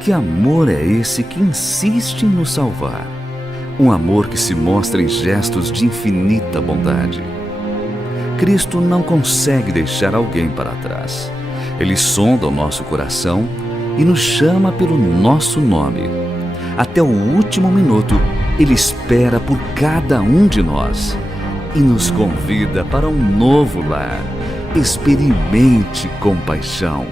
Que amor é esse que insiste em nos salvar? Um amor que se mostra em gestos de infinita bondade. Cristo não consegue deixar alguém para trás. Ele sonda o nosso coração e nos chama pelo nosso nome. Até o último minuto, Ele espera por cada um de nós e nos convida para um novo lar. Experimente compaixão.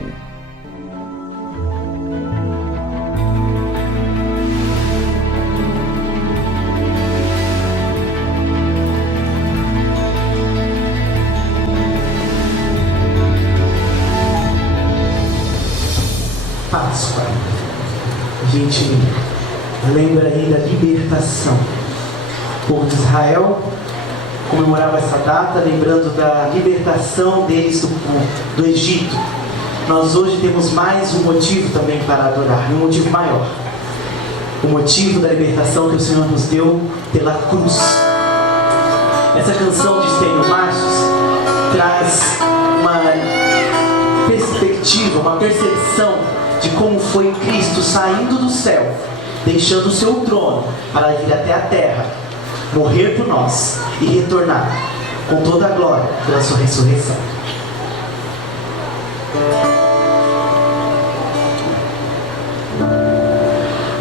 Páscoa. A gente lembra aí da libertação. O povo de Israel comemorava essa data, lembrando da libertação deles do Egito. Nós hoje temos mais um motivo também para adorar, um motivo maior. O motivo da libertação que o Senhor nos deu pela cruz. Essa canção de Stênio Marcius traz uma perspectiva, uma percepção de como foi Cristo saindo do céu, deixando o seu trono para vir até a terra, morrer por nós e retornar com toda a glória pela sua ressurreição.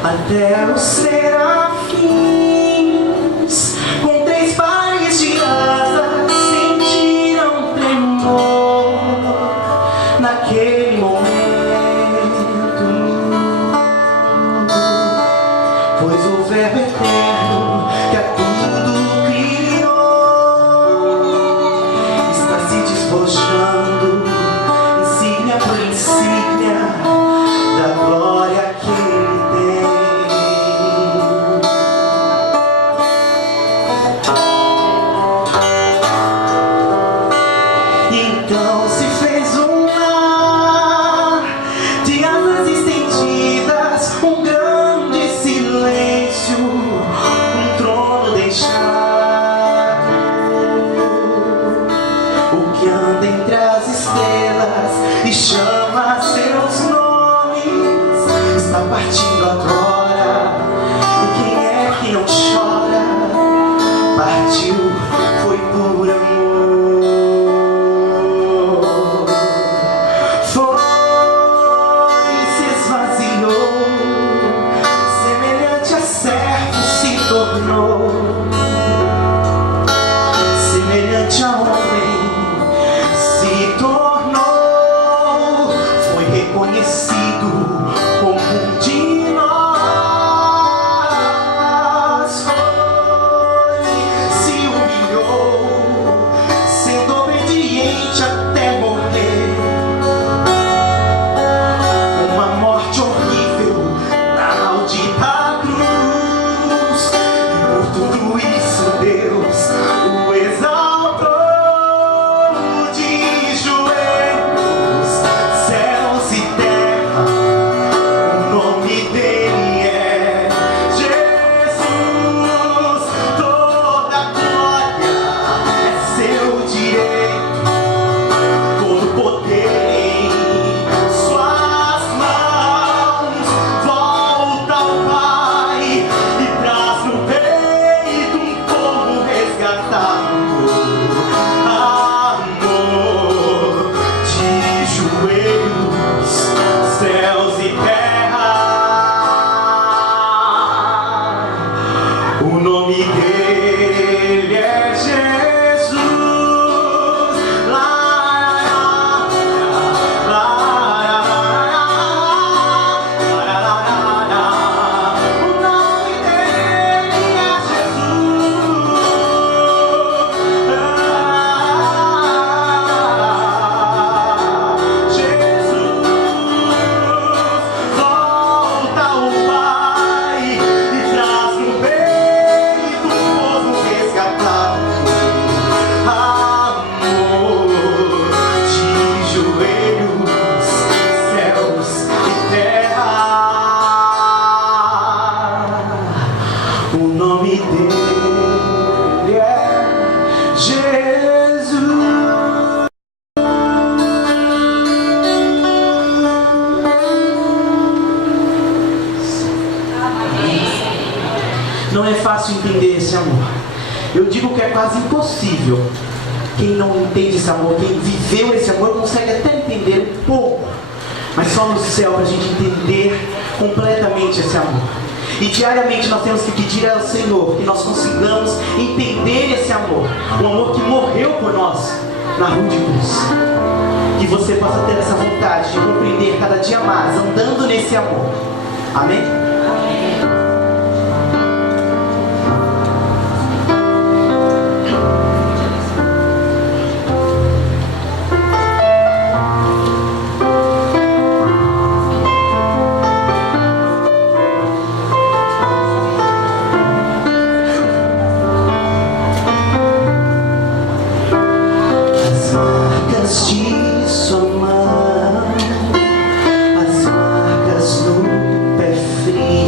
Até os serafins com 3 pares de asas sentiram tremor naquele momento, pois o Verbo eterno que a tudo criou está se despojando, insígnia por insígnia, da glória que Ele tem. Então se fez um mar de asas estendidas, um grande silêncio, um trono deixado. O que anda entre as estrelas e chama seus nomes está partindo agora. E quem é que não chora? Partiu, foi por amor. Foi, se esvaziou, semelhante a servo se tornou, semelhante a homem se tornou, foi reconhecido como um de nós, foi, se humilhou, sendo obediente até morrer, uma morte horrível na maldita cruz, e por tudo isso Deus o exaltou de joelhos, céus e terra é fácil entender esse amor. Eu digo que é quase impossível. Quem não entende esse amor, quem viveu esse amor, consegue até entender um pouco. Mas só no céu para a gente entender completamente esse amor. E diariamente nós temos que pedir ao Senhor que nós consigamos entender esse amor. Um amor que morreu por nós na cruz de cruz. Que você possa ter essa vontade de compreender cada dia mais, andando nesse amor. Amém? Frio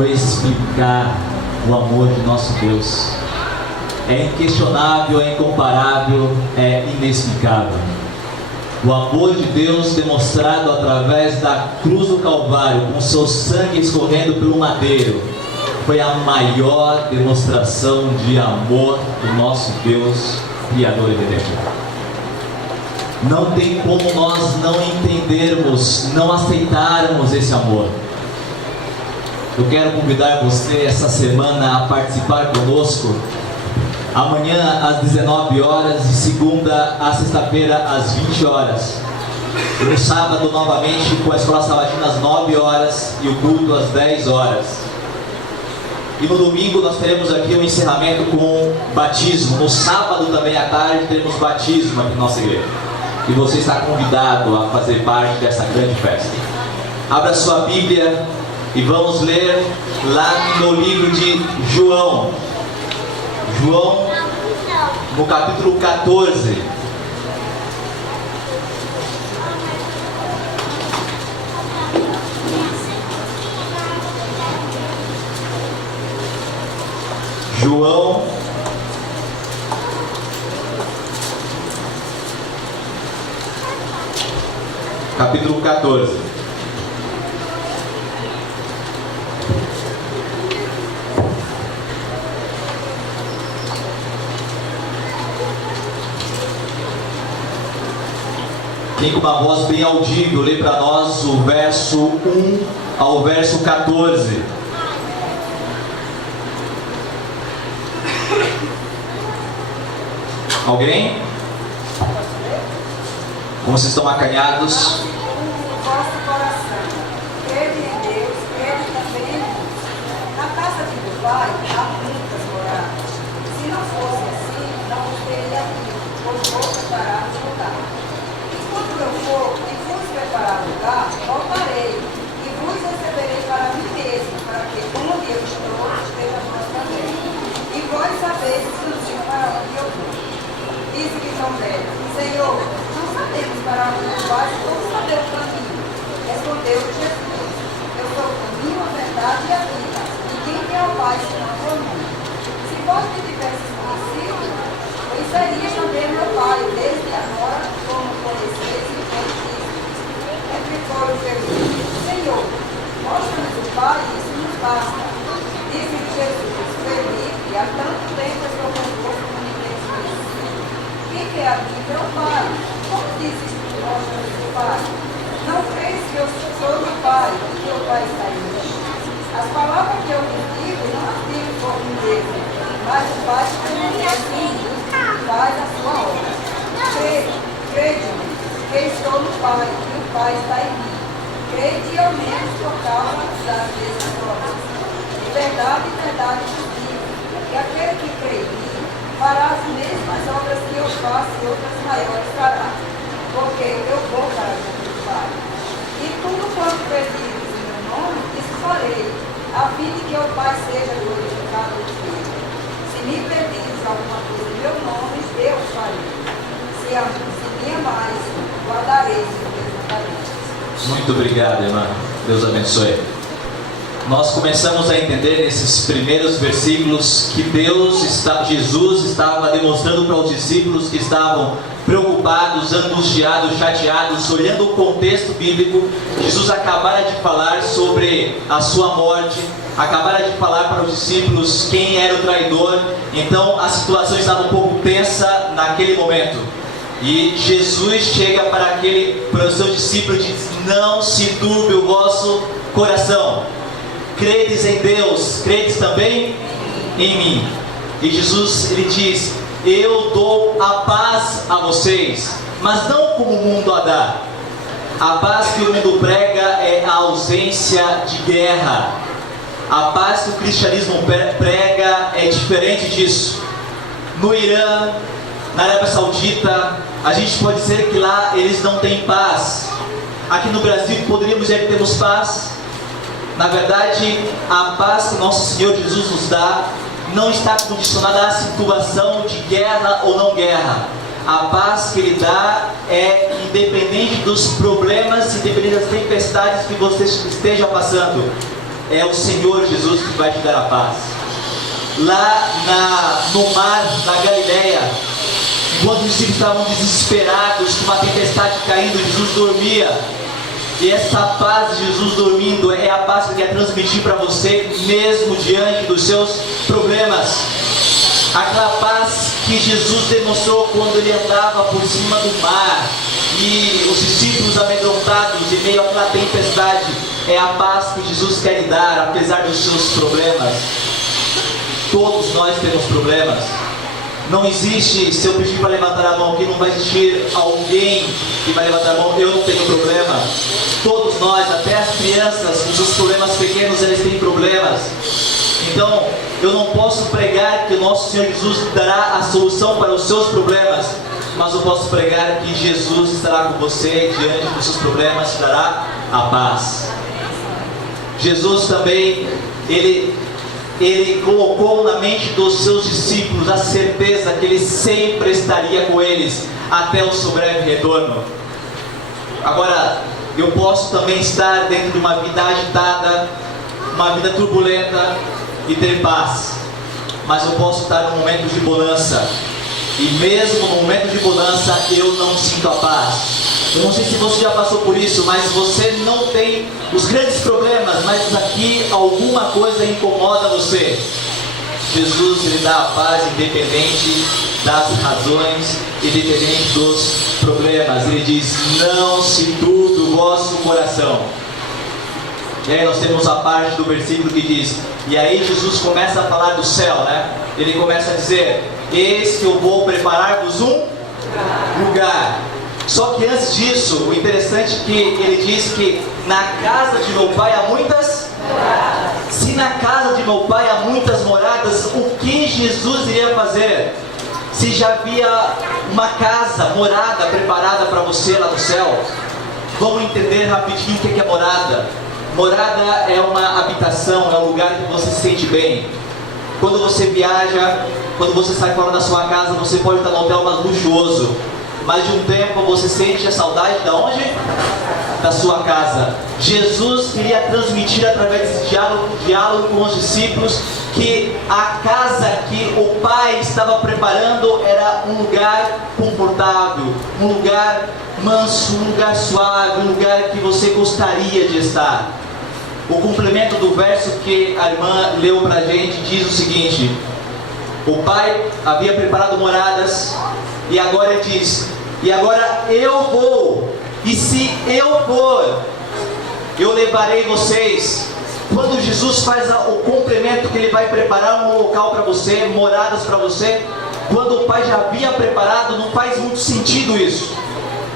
como explicar o amor de nosso Deus. É inquestionável, é incomparável, é inexplicável. O amor de Deus demonstrado através da cruz do Calvário, com seu sangue escorrendo pelo madeiro, foi a maior demonstração de amor do nosso Deus, Criador e Redentor. Não tem como nós não entendermos, não aceitarmos esse amor. Eu quero convidar você essa semana a participar conosco. Amanhã às 19 horas, de segunda a sexta-feira às 20 horas. E no sábado novamente com a Escola Sabatina às 9 horas e o culto às 10 horas. E no domingo nós teremos aqui um encerramento com batismo. No sábado também à tarde teremos batismo aqui na nossa igreja. E você está convidado a fazer parte dessa grande festa. Abra sua Bíblia e vamos ler lá no livro de João. João, no capítulo 14. João, capítulo 14. Quem com uma voz bem audível, lê para nós o verso 1 ao verso 14. Alguém? Como vocês estão acanhados? Vosso coração, crede em Deus, crede também em mim. Na casa de meu pai há muitas moradas. Se não fosse assim, não os teria aqui, pois vou preparar o lugar. E quando eu for e vos preparar o lugar, voltarei e vos receberei para mim mesmo, para que onde eu estou esteja vós também. E vós sabeis o dia para onde eu vou. Disse-lhe João velho: Senhor, não sabemos para onde vais, como saber o caminho? Respondeu Jesus: Eu sou o caminho, a verdade e a vida. Ninguém vem ao Pai senão por mim. Se vós me tivesseis conhecido, conhecerias também meu Pai, desde agora, como conheceis e conheceis. Replicou Jesus: Senhor, mostra-nos o Pai, e isso nos basta. Disse-lhe Jesus: Felipe, há tanto tempo estou convosco, como ninguém te conhecia. Quem quer a mim é o Pai. Como dizes tu, mostra-nos o Pai? Não crees que eu sou do Pai e que o Pai está em mim? As palavras que eu vos digo, não as digo por mim mesmo, mas o Pai que permanece em mim e faz a sua obra. Crede-me, que estou no Pai e o Pai está em mim. Crede ao menos por causa das mesmas obras. Verdade, verdade vos digo, que aquele que crê em mim fará as mesmas obras que eu faço e outras maiores fará, porque eu vou para o Pai. E tudo quanto pedires em meu nome, isso farei, a fim de que o Pai seja glorificado no Filho. Se me pedires alguma coisa em meu nome, eu farei. Se me amais, guardareis os meus mandamentos. Muito obrigado, irmã. Deus abençoe. Nós começamos a entender nesses primeiros versículos que Jesus estava demonstrando para os discípulos que estavam preocupados, angustiados, chateados, olhando o contexto bíblico. Jesus acabara de falar sobre a sua morte, acabara de falar para os discípulos quem era o traidor. Então a situação estava um pouco tensa naquele momento. E Jesus chega para os seus discípulos e diz: não se turbe o vosso coração. Credes em Deus, credes também em mim. E Jesus, ele diz: eu dou a paz a vocês, mas não como o mundo a dá. A paz que o mundo prega é a ausência de guerra. A paz que o cristianismo prega é diferente disso. No Irã, na Arábia Saudita, a gente pode dizer que lá eles não têm paz. Aqui no Brasil poderíamos dizer que temos paz. Na verdade, a paz que nosso Senhor Jesus nos dá não está condicionada à situação de guerra ou não guerra. A paz que Ele dá é independente dos problemas, independente das tempestades que você esteja passando. é o Senhor Jesus que vai te dar a paz. Lá no mar da Galileia, enquanto os discípulos estavam desesperados, com uma tempestade caindo, Jesus dormia. E essa paz de Jesus dormindo é a paz que ele quer transmitir para você, mesmo diante dos seus problemas. Aquela paz que Jesus demonstrou quando ele andava por cima do mar e os discípulos amedrontados em meio àquela tempestade, é a paz que Jesus quer lhe dar, apesar dos seus problemas. Todos nós temos problemas. Não existe, se eu pedir para levantar a mão aqui, não vai existir alguém que vai levantar a mão, eu não tenho problema. Todos nós, até as crianças, com seus problemas pequenos, eles têm problemas. Então, eu não posso pregar que o nosso Senhor Jesus dará a solução para os seus problemas, mas eu posso pregar que Jesus estará com você diante dos seus problemas, te dará a paz. Jesus também, ele colocou na mente dos seus discípulos a certeza que ele sempre estaria com eles até o seu breve retorno. Agora, eu posso também estar dentro de uma vida agitada, uma vida turbulenta e ter paz, mas eu posso estar num momento de bonança, e mesmo no momento de bonança eu não sinto a paz. Eu não sei se você já passou por isso, mas você não tem os grandes problemas, mas aqui alguma coisa incomoda você. Jesus, ele dá a paz independente das razões, independente dos problemas. Ele diz: não se turbe o vosso coração. E aí nós temos a parte do versículo que diz, e aí Jesus começa a falar do céu, né? Ele começa a dizer: eis que eu vou preparar-vos um lugar. Só que antes disso, o interessante é que ele diz que na casa de meu pai há muitas moradas. Se na casa de meu pai há muitas moradas, o que Jesus iria fazer? Se já havia uma casa, morada preparada para você lá no céu. Vamos entender rapidinho o que é morada. Morada é uma habitação, é um lugar que você se sente bem. Quando você viaja, quando você sai fora da sua casa, você pode estar num hotel mais luxuoso, mas de um tempo você sente a saudade de onde? Da sua casa. Jesus queria transmitir através desse diálogo com os discípulos que a casa que o Pai estava preparando era um lugar confortável, um lugar manso, um lugar suave, um lugar que você gostaria de estar. O complemento do verso que a irmã leu para a gente diz o seguinte: o Pai havia preparado moradas, e agora ele diz: e agora eu vou, e se eu for, eu levarei vocês. Quando Jesus faz o complemento que ele vai preparar um local para você, moradas para você, quando o Pai já havia preparado, não faz muito sentido isso,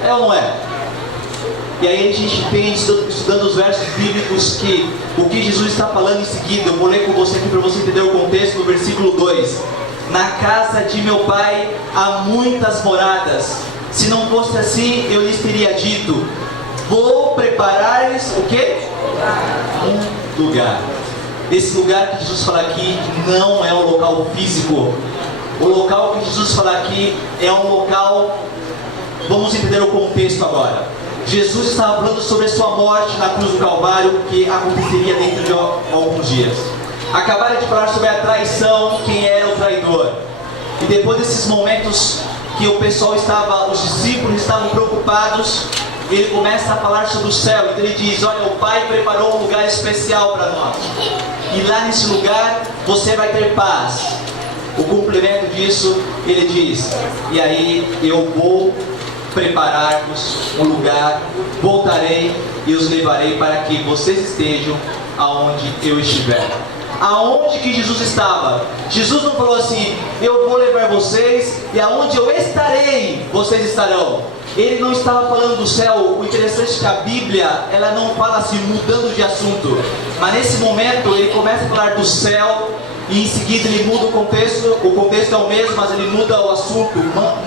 é ou não é? E aí a gente tem, estudando os versos bíblicos, que o que Jesus está falando em seguida, eu vou ler com você aqui para você entender o contexto do versículo 2. Na casa de meu pai há muitas moradas. Se não fosse assim, eu lhes teria dito: vou preparar-lhes o quê? Um lugar. Esse lugar que Jesus fala aqui não é um local físico. O local que Jesus fala aqui é um local... Vamos entender o contexto agora. Jesus estava falando sobre a sua morte na cruz do Calvário, que aconteceria dentro de alguns dias. Acabaram de falar sobre a traição, quem era o traidor. E depois desses momentos que o pessoal estava, os discípulos estavam preocupados, ele começa a falar sobre o céu. Então ele diz: olha, o Pai preparou um lugar especial para nós, e lá nesse lugar você vai ter paz. O complemento disso, ele diz: e aí eu vou preparar-vos um lugar, voltarei e os levarei para que vocês estejam aonde eu estiver. Aonde que Jesus estava? Jesus não falou assim: eu vou levar vocês e aonde eu estarei, vocês estarão. Ele não estava falando do céu. O interessante é que a Bíblia, ela não fala assim, mudando de assunto, mas nesse momento ele começa a falar do céu e em seguida ele muda o contexto é o mesmo, mas ele muda o assunto,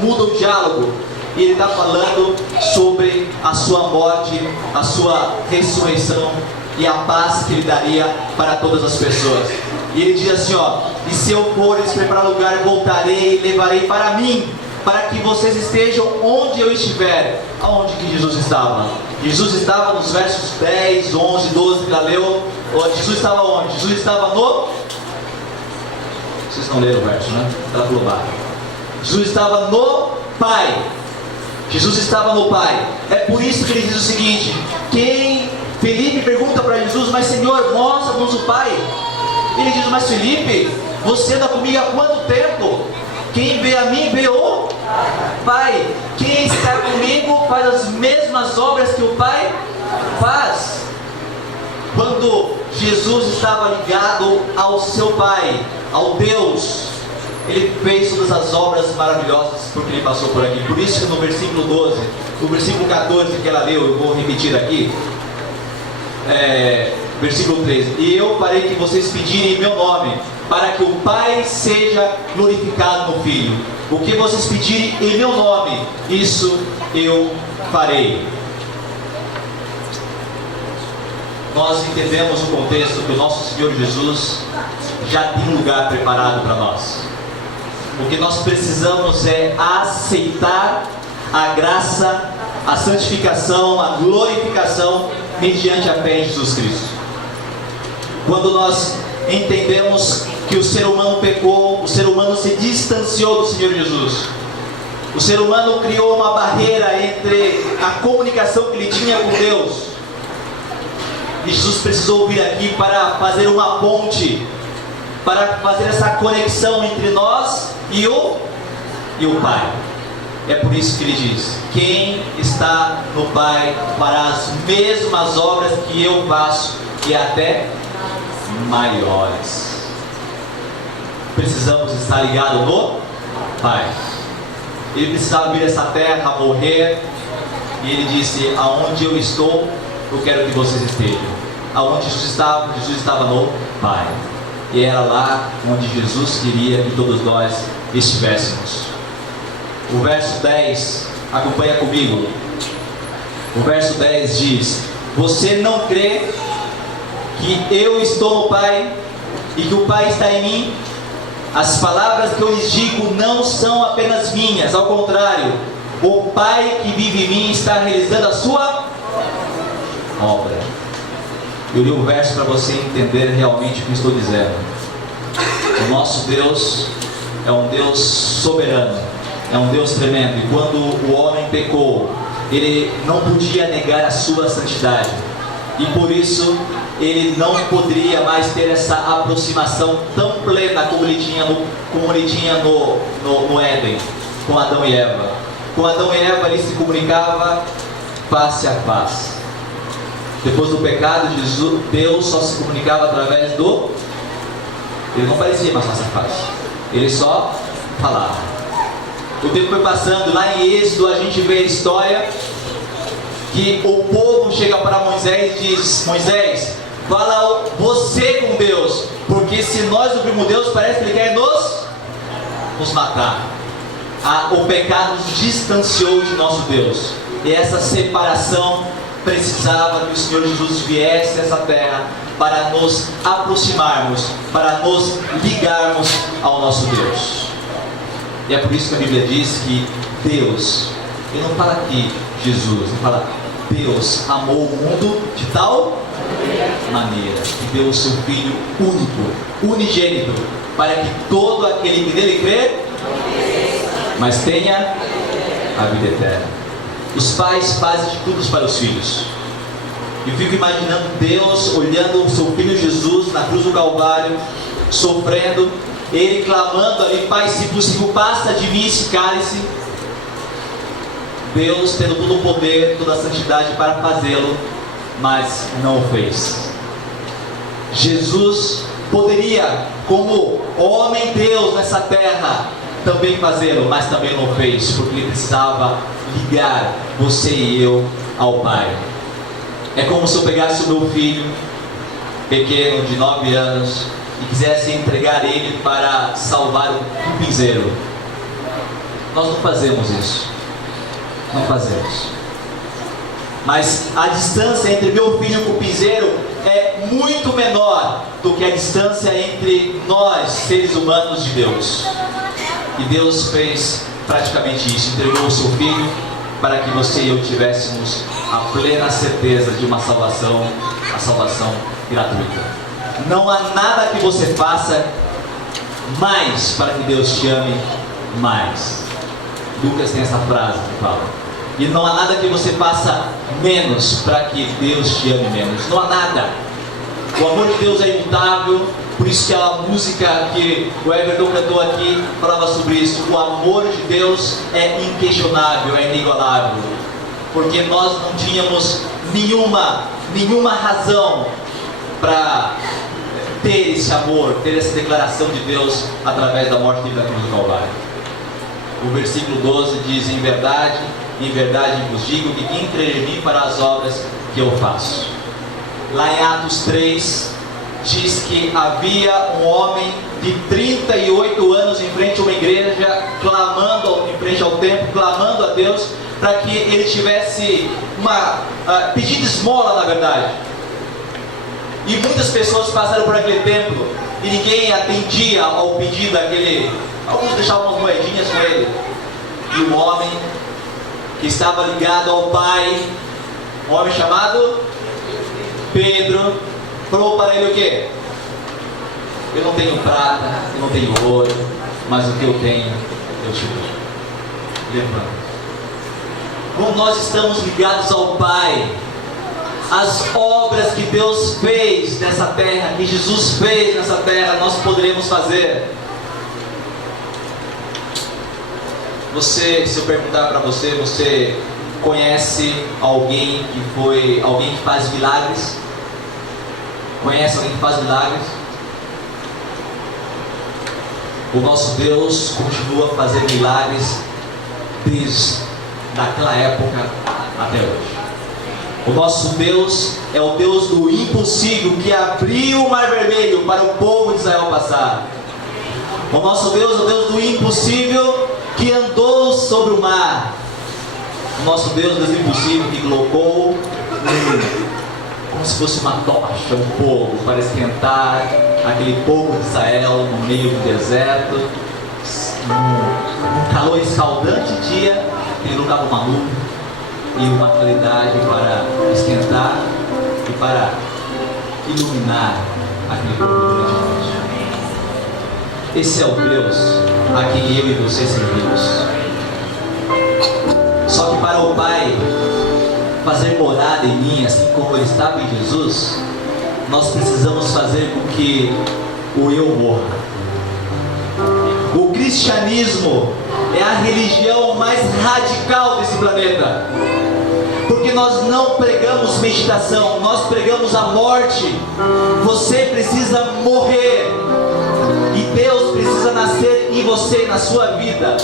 muda o diálogo. E ele está falando sobre a sua morte, a sua ressurreição e a paz que ele daria para todas as pessoas. E ele diz assim, ó: e se eu for lhes preparar lugar, voltarei e levarei para mim, para que vocês estejam onde eu estiver. Aonde que Jesus estava? Jesus estava nos versos 10, 11, 12 que ela leu, Jesus estava onde? Jesus estava no... Vocês não leram o verso, né? Está global. Jesus estava no Pai. Jesus estava no Pai. É por isso que ele diz o seguinte: Felipe pergunta para Jesus: mas Senhor, mostra-nos o Pai. Ele diz: mas Felipe, você anda comigo há quanto tempo? Quem vê a mim, vê o Pai. Quem está comigo faz as mesmas obras que o Pai faz. Quando Jesus estava ligado ao seu Pai, ao Deus, ele fez todas as obras maravilhosas porque ele passou por aqui. Por isso que no versículo 12, no versículo 14 que ela leu, eu vou repetir aqui, versículo 13: e eu farei que vocês pedirem em meu nome, para que o Pai seja glorificado no Filho. O que vocês pedirem em meu nome, isso eu farei. Nós entendemos o contexto que o nosso Senhor Jesus já tem um lugar preparado para nós. O que nós precisamos é aceitar a graça, a santificação, a glorificação mediante a fé em Jesus Cristo. Quando nós entendemos que o ser humano pecou, o ser humano se distanciou do Senhor Jesus, o ser humano criou uma barreira entre a comunicação que ele tinha com Deus, e Jesus precisou vir aqui para fazer uma ponte, para fazer essa conexão entre nós e o Pai. É por isso que ele diz: quem está no Pai fará as mesmas obras que eu faço, e até maiores. Precisamos estar ligados no Pai. Ele precisava vir a essa terra, morrer, e ele disse: aonde eu estou, eu quero que vocês estejam. Aonde Jesus estava no Pai. E era lá onde Jesus queria que todos nós estivéssemos. O verso 10, acompanha comigo. O verso 10 diz: você não crê que eu estou no Pai e que o Pai está em mim? As palavras que eu lhes digo não são apenas minhas, ao contrário, o Pai que vive em mim está realizando a sua obra. Eu li o verso para você entender realmente o que estou dizendo. O nosso Deus é um Deus soberano, é um Deus tremendo. E quando o homem pecou, ele não podia negar a sua santidade, e por isso ele não poderia mais ter essa aproximação tão plena como ele tinha no Éden, com Adão e Eva. Com Adão e Eva ele se comunicava face a face. Depois do pecado, Deus só se comunicava através do... Ele não parecia mais face a face, ele só falava. O tempo foi passando. Lá em Êxodo a gente vê a história que o povo chega para Moisés e diz: Moisés, fala você com Deus, porque se nós ouvimos Deus, parece que Ele quer nos matar. O pecado nos distanciou de nosso Deus, e essa separação precisava que o Senhor Jesus viesse a essa terra para nos aproximarmos, para nos ligarmos ao nosso Deus. E é por isso que a Bíblia diz que Deus, ele não fala aqui Jesus, ele fala: Deus amou o mundo de tal maneira que deu o seu Filho único, unigênito, para que todo aquele que nele crê, mas tenha a vida eterna. Os pais fazem de tudo para os filhos. Eu fico imaginando Deus olhando o seu Filho Jesus na cruz do Calvário, sofrendo, ele clamando ali: Pai, se possível, passa de mim esse cálice. Deus tendo todo o poder, toda a santidade para fazê-lo, mas não o fez. Jesus poderia, como homem Deus nessa terra, também fazê-lo, mas também não fez, porque ele precisava ligar você e eu ao Pai. É como se eu pegasse o meu filho pequeno de 9 anos e quisesse entregar ele para salvar um cupinzeiro. Nós não fazemos isso. Não fazemos. Mas a distância entre meu filho e o cupinzeiro é muito menor do que a distância entre nós, seres humanos de Deus. E Deus fez praticamente isso, entregou o seu Filho para que você e eu tivéssemos a plena certeza de uma salvação, a salvação gratuita. Não há nada que você faça mais para que Deus te ame mais. Lucas tem essa frase que fala. E não há nada que você faça menos para que Deus te ame menos. Não há nada. O amor de Deus é imutável. Por isso que a música que o Everton cantou aqui falava sobre isso. O amor de Deus é inquestionável, é inigualável. Porque nós não tínhamos nenhuma razão para ter esse amor, ter essa declaração de Deus através da morte da cruz do Calvário. O versículo 12 diz: em verdade vos digo que quem crer em mim fará as obras que eu faço. Lá em Atos 3 diz que havia um homem de 38 anos em frente a uma igreja, clamando em frente ao templo, clamando a Deus para que ele tivesse pedindo esmola, na verdade. E muitas pessoas passaram por aquele templo e ninguém atendia ao pedido daquele. Alguns deixavam umas moedinhas com ele. E um homem que estava ligado ao Pai, um homem chamado Pedro, falou para ele o quê? Eu não tenho prata, eu não tenho ouro, mas o que eu tenho, eu te dou. Levanta. Como nós estamos ligados ao Pai, as obras que Deus fez nessa terra, que Jesus fez nessa terra, nós poderemos fazer. Se eu perguntar para você, você conhece alguém que faz milagres? Conhece alguém que faz milagres? O nosso Deus continua a fazer milagres desde daquela época até hoje. O nosso Deus é o Deus do impossível, que abriu o mar vermelho para o povo de Israel passar. O nosso Deus é o Deus do impossível, que andou sobre o mar. O nosso Deus é o Deus do impossível, que colocou como se fosse uma tocha, um fogo, para esquentar aquele povo de Israel no meio do deserto, um calor escaldante dia, ele colocava uma nuvem e uma claridade para esquentar e para iluminar aquele povo durante a noite. Esse é o Deus a quem eu e você servimos. Só que para o Pai fazer morada em mim, assim como Ele estava em Jesus, nós precisamos fazer com que o eu morra. O cristianismo é a religião mais radical desse planeta, porque nós não pregamos meditação, nós pregamos a morte. Você precisa morrer, e Deus precisa nascer em você, na sua vida.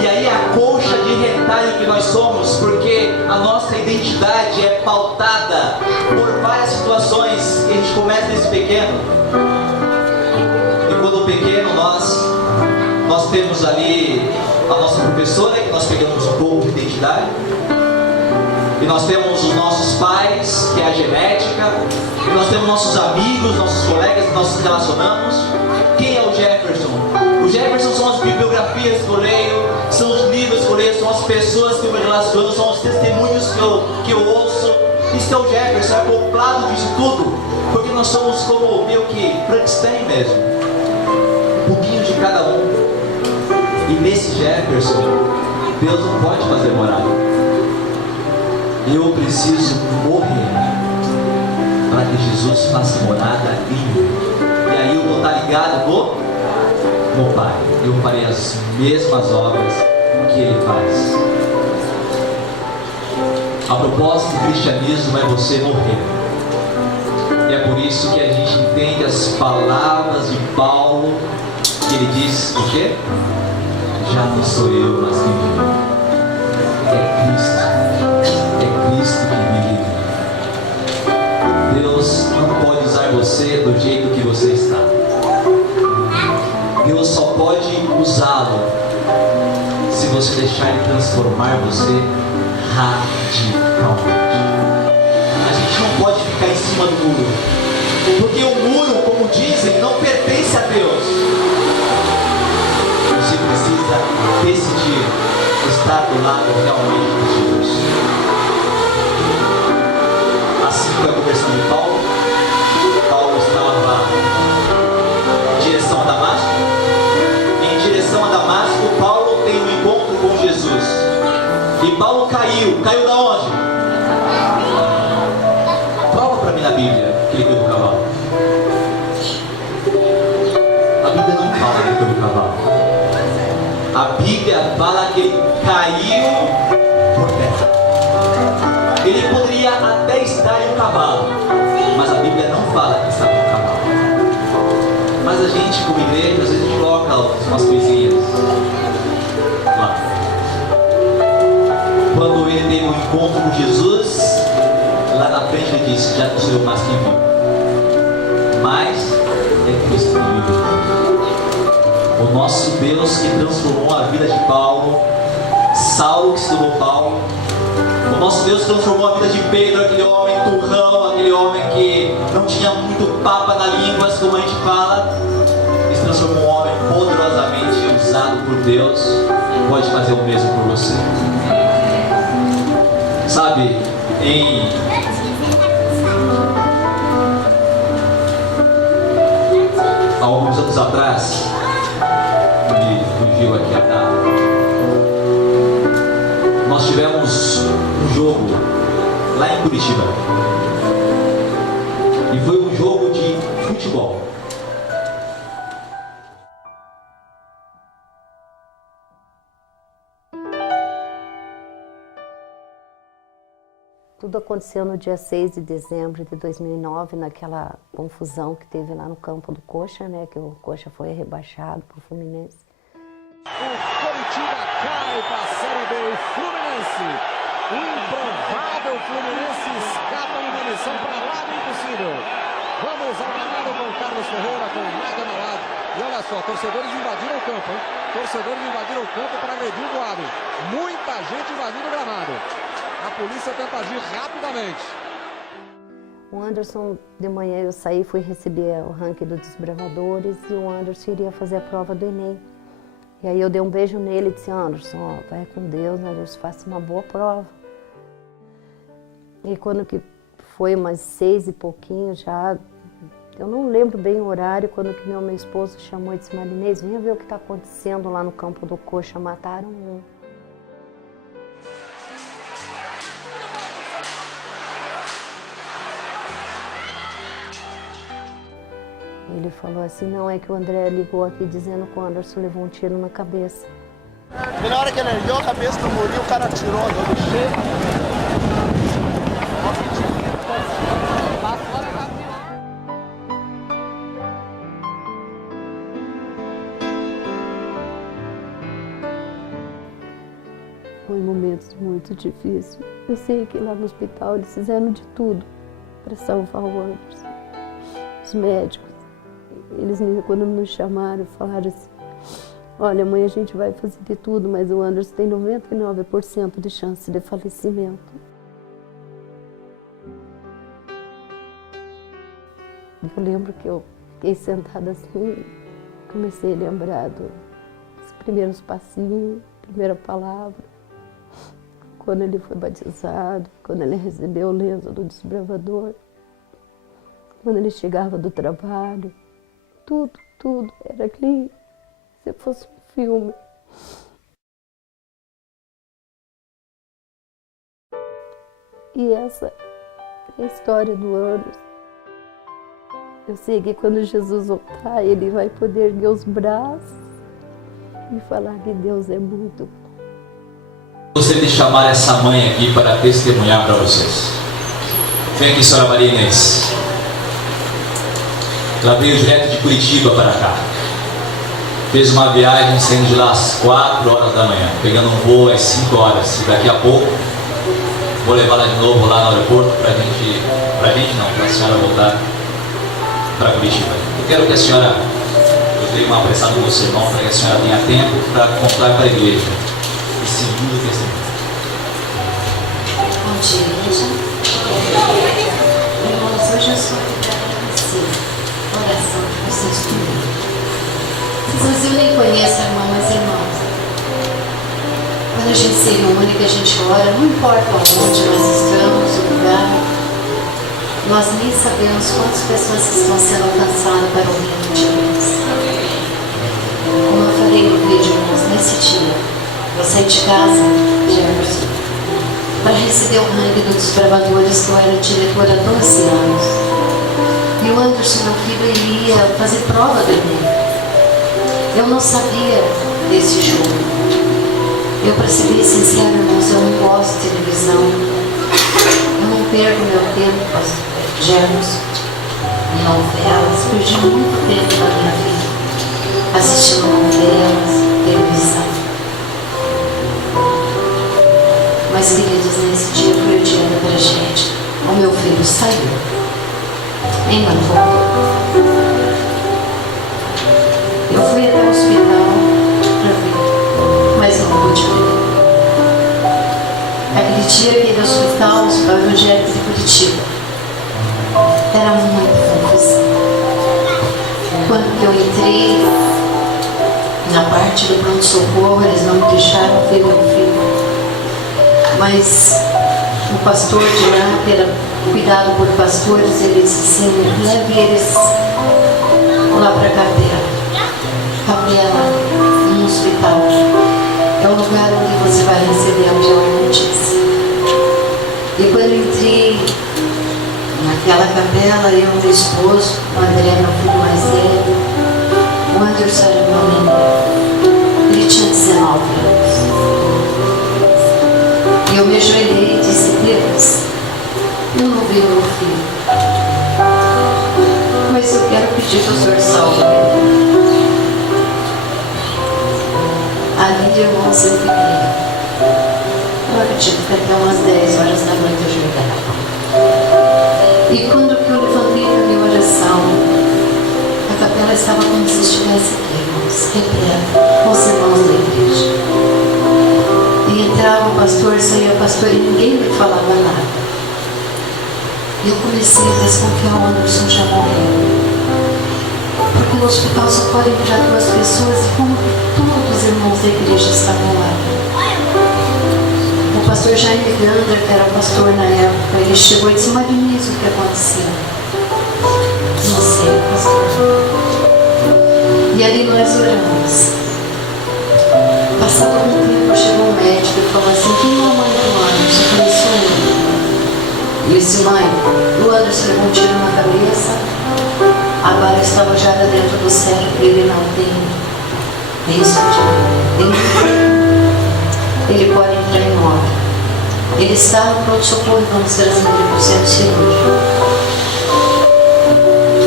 E aí a colcha de retalho que nós somos, porque a nossa identidade é pautada por várias situações, que a gente começa desde pequeno. E quando pequeno nós temos ali a nossa professora, que nós pegamos um pouco de identidade. E nós temos os nossos pais, que é a genética. E nós temos nossos amigos, nossos colegas que nós nos relacionamos. Quem é o Jefferson? O Jefferson são as bibliografias que eu leio, são os livros que eu leio, são as pessoas que eu me relaciono, são os testemunhos que eu ouço. Isso é o Jefferson, é acoplado disso tudo, porque nós somos como meio que Frankenstein mesmo, um pouquinho de cada um. E nesse Jefferson, Deus não pode fazer morada. Eu preciso morrer para que Jesus faça morada em mim. E aí eu vou estar ligado no Pai. Eu farei as mesmas obras que Ele faz. A proposta do cristianismo é você morrer. E é por isso que a gente entende as palavras de Paulo, que ele diz o quê? Já não sou eu, mas quem vive. É Cristo que vive. Deus não pode usar você do jeito que você está. Deus só pode usá-lo se você deixar Ele transformar você radicalmente. A gente não pode ficar em cima do muro, porque o muro, como dizem, não pertence a Deus. Você precisa decidir estar do lado realmente de Jesus. Assim foi a conversão de Paulo, caiu. Caiu da onde? Prova para mim na Bíblia que ele caiu do cavalo. A Bíblia não fala que ele caiu do cavalo. A Bíblia fala que ele caiu por terra. Ele poderia até estar em um cavalo, mas a Bíblia não fala que estava em um cavalo. Mas a gente, como igreja, às vezes a gente coloca umas coisinhas lá. Quando ele teve um encontro com Jesus, lá na frente ele disse: já não sou eu mais quem vive, mas é Cristo que vive. O nosso Deus que transformou a vida de Paulo, Saulo que se tornou Paulo, o nosso Deus transformou a vida de Pedro, aquele homem turrão, aquele homem que não tinha muito papa na língua, como a gente fala, se transformou um homem poderosamente usado por Deus, pode fazer o mesmo por você. Sabe, há alguns anos atrás, me fugiu aqui a data, nós tivemos um jogo lá em Curitiba. E foi um jogo de futebol. Tudo aconteceu no dia 6 de dezembro de 2009, naquela confusão que teve lá no campo do Coxa, né? Que o Coxa foi rebaixado para o Fluminense. O Curitiba cai para a Série B, o Fluminense. O improvável Fluminense escapa numa missão para lá do impossível. Vamos ao gramado com Carlos Ferreira, com Nada na lado. E olha só, torcedores invadiram o campo, hein? Torcedores invadiram o campo para agredir o Boab. Muita gente invadindo o gramado. A polícia tenta agir rapidamente. O Anderson, de manhã eu saí, fui receber o ranking dos desbravadores e o Anderson iria fazer a prova do Enem. E aí eu dei um beijo nele e disse: Anderson, ó, vai com Deus, Anderson, faça uma boa prova. E quando que foi umas 6 e pouquinho já, eu não lembro bem o horário, quando que meu esposo chamou e disse: Marinês, venha ver o que está acontecendo lá no campo do Coxa, mataram um. Ele falou assim: não, é que o André ligou aqui dizendo que o Anderson levou um tiro na cabeça. E na hora que ele ergueu a cabeça do Mourinho, o cara atirou do cheiro. Foi momentos muito difíceis. Eu sei que lá no hospital eles fizeram de tudo para salvar o Anderson. Os médicos, eles quando nos chamaram, falaram assim: olha, mãe, a gente vai fazer de tudo, mas o Anderson tem 99% de chance de falecimento. Eu lembro que eu fiquei sentada assim, comecei a lembrar dos primeiros passinhos, primeira palavra, quando ele foi batizado, quando ele recebeu o lenço do desbravador, quando ele chegava do trabalho, tudo, era que se fosse um filme. E essa é a história do Anderson. Eu sei que quando Jesus voltar, ele vai poder erguer os braços e falar que Deus é muito bom. Gostaria de chamar essa mãe aqui para testemunhar para vocês. Vem aqui, senhora Maria Inês. Ela veio direto de Curitiba para cá. Fez uma viagem saindo de lá às 4 horas da manhã, pegando um voo às 5 horas. E daqui a pouco vou levá-la de novo lá no aeroporto para a senhora voltar para Curitiba. Eu quero que a senhora, eu dei uma pressão no seu irmão para que a senhora tenha tempo para contar para a igreja esse lindo testemunho. Bom dia, igreja. Irmãos, hoje eu sou aqui para agradecer. Oração por vocês comigo. Vocês eu nem conheço a irmã, mas irmãos, quando a gente se reúne, que a gente ora, não importa onde nós estamos, o lugar, nós nem sabemos quantas pessoas estão sendo alcançadas para o reino de Deus. Como eu falei no vídeo, irmãos, nesse dia, eu saí de casa, Jefferson, do Desbravadores, que eu era diretora há 12 anos. E o Anderson, meu filho, ele ia fazer prova do Enem. Eu não sabia desse jogo. Eu, para ser bem sincero, irmãos, eu não gosto de televisão. Eu não perco meu tempo com as germos, novelas. Perdi muito tempo na minha vida assistindo novelas, televisão. Mas, queridos, nesse dia foi o dia da tragédia. O meu filho saiu. Ainda não voltou. Eu fui até o hospital para ver, mas não pude ver. Aquele dia, aquele hospital, o Hospital Evangélico de Curitiba, era muito confuso. Quando eu entrei na parte do pronto-socorro, eles não me deixaram ver meu filho. Mas o pastor de lá, que era cuidado por pastores, ele disse assim: leve eles lá para a capela. Capela, no hospital, é o lugar onde você vai receber a pior notícia. E quando eu entrei naquela capela, eu, meu esposo, o André, meu filho mais velho, o Anderson era meu menino, ele tinha 19 anos. E eu me ajoelhei e disse: Deus, eu não vi meu filho, mas eu quero pedir que o Senhor salve ele. Ali, irmãos, eu fiquei. Eu acredito que até umas 10 horas da noite eu joguei. E quando que eu levantei para a minha oração, a capela estava como se estivesse aqui, irmãos, repleta, com os irmãos da igreja. E entrava o pastor, saía o pastor e ninguém me falava nada. E eu comecei a desconfiar: o Anderson já morreu. Porque no hospital só podem entrar 2 pessoas, e como todos os irmãos da igreja estavam lá. O pastor Jaime Gander, que era o pastor na época, ele chegou e disse: Marinês, o que aconteceu? Não sei, pastor. E ali nós oramos. Passado algum tempo, chegou um médico e falou assim: quem é a mãe do Anderson? Eu falei: sou eu. E disse: mãe, o Anderson levou um tiro na cabeça, a bala está alojada dentro do cérebro, ele não tem risco de ele pode entrar em óbito. Ele está no pronto-socorro e vamos transmitir para o centro cirúrgico.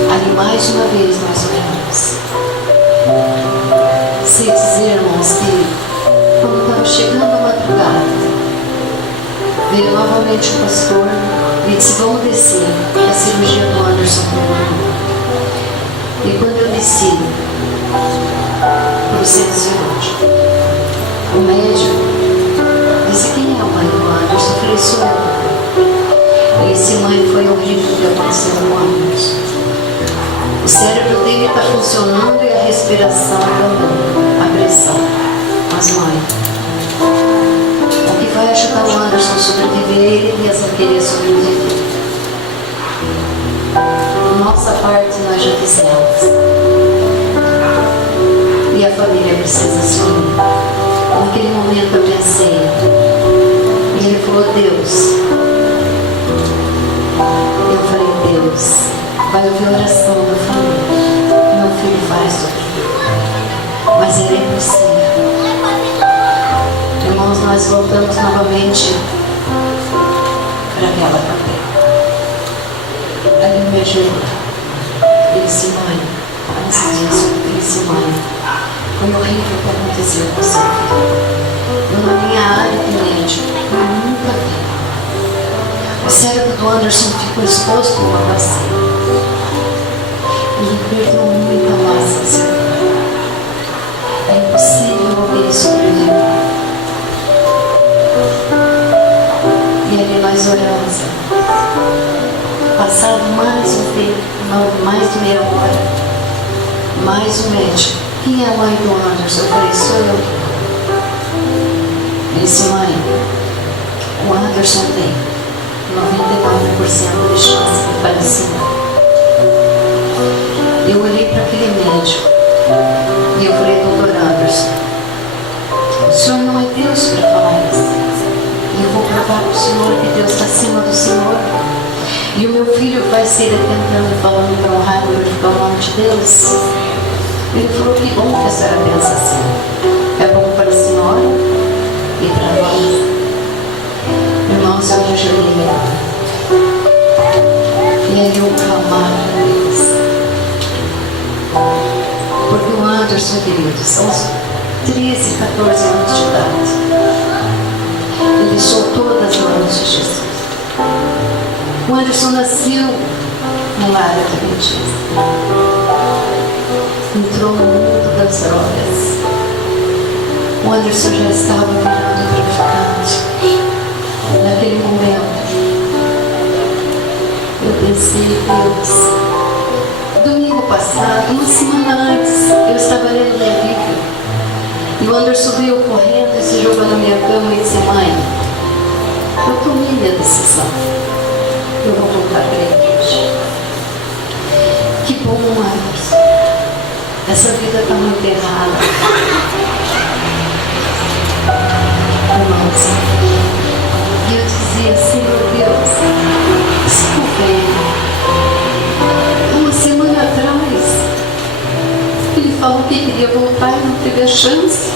Ali mais uma vez nós oramos. Sei dizer, irmãos, que quando estava chegando a madrugada, veio novamente o pastor e disse: vamos descer, a cirurgia do Anderson terminou. E quando eu desci para o centro cirúrgico, o médico disse: quem é a mãe do Anderson? Eu falei: sou eu. Ele disse: mãe, foi horrível o que aconteceu com o Anderson. O cérebro dele está funcionando e a respiração também, a pressão. Mas, mãe, o que vai ajudar o Anderson a sobreviver, ele mesmo querer sobreviver. Nossa parte nós já fizemos. E a família precisa assumir. Naquele momento eu pensei, e ele falou: Deus. Eu falei: Deus, vai ouvir a oração da família. Meu filho vai sofrer. Mas era impossível. Irmãos, nós voltamos novamente para aquela capela. Ali me ajoelhou. Ele disse: mãe, antes disso, ele disse: mãe, foi horrível o que aconteceu com seu filho. Eu, na minha área de médico, eu nunca vi. O cérebro do Anderson ficou exposto a uma vacina. Ele perdeu muita massa cerebral. É impossível ele sobreviver. E ali nós oramos. Passado mais um tempo, mais de meia hora, mais um médico: quem é a mãe do Anderson? Eu falei: sou eu. Ele disse: mãe, o Anderson tem 99% de chance de falecimento. Eu olhei para aquele médico e eu falei: doutor Anderson, o senhor não é Deus para falar isso. E eu vou provar para o senhor Senhor, que Deus está acima do Senhor. E o meu filho vai ser cantando e falando para honrar e glorificar o nome de Deus. Ele falou, que bom que a senhora pensa assim. É bom para a senhora e para nós. Irmãos, eu me ajoelhei. E aí eu clamava a Deus. Porque o Anderson, queridos, aos 13, 14 anos de idade, ele soltou das mãos de Jesus. O Anderson nasceu no lar adventista. Entrou no mundo das drogas. O Anderson já estava virando traficante. Naquele momento, eu pensei, Deus, domingo passado, uma semana antes, eu estava lendo minha Bíblia. E o Anderson veio correndo e se jogou na minha cama e disse, mãe, eu tomei minha decisão. Eu vou voltar para a igreja. Que bom, Anderson. Essa vida está muito errada. Irmãos, e eu dizia, Senhor Deus, desculpe. Uma semana atrás, ele falou que queria voltar e não teve a chance.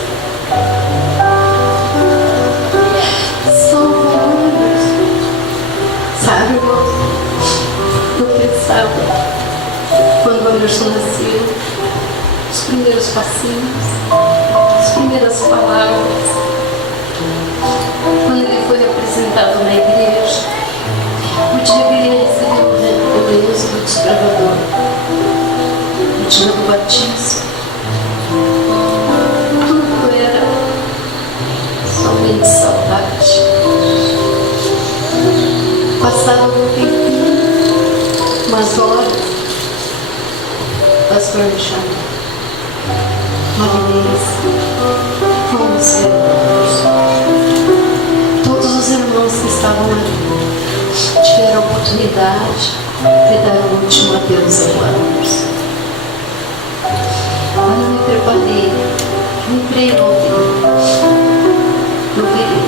Sabe, irmão, eu pensava, quando o Anderson nasceu, os primeiros passinhos, as primeiras palavras, quando ele foi apresentado na igreja, o dia que ele recebeu o Deus do desbravador, o dia do batismo, tudo era somente saudade. Passava um tempinho, umas horas, o pastor me chamou. Marinês, vamos ver todos os irmãos que estavam ali tiveram a oportunidade de dar o último adeus ao Anderson. Quando eu me preparei, entrei no virei.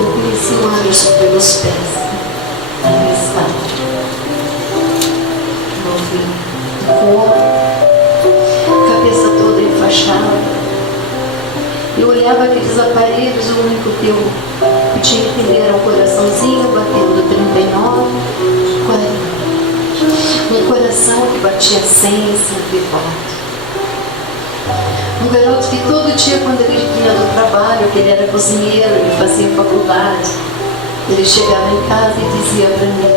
Eu conheci o Anderson pelos pés, na minha estada. Eu vi o corpo, cabeça toda enfaixada. Eu olhava aqueles aparelhos, o único que eu podia entender era o coraçãozinho batendo 39, 40. Um coração que batia 100, 104. Um garoto que todo dia, quando ele vinha do trabalho, que ele era cozinheiro, ele fazia faculdade, ele chegava em casa e dizia para mim,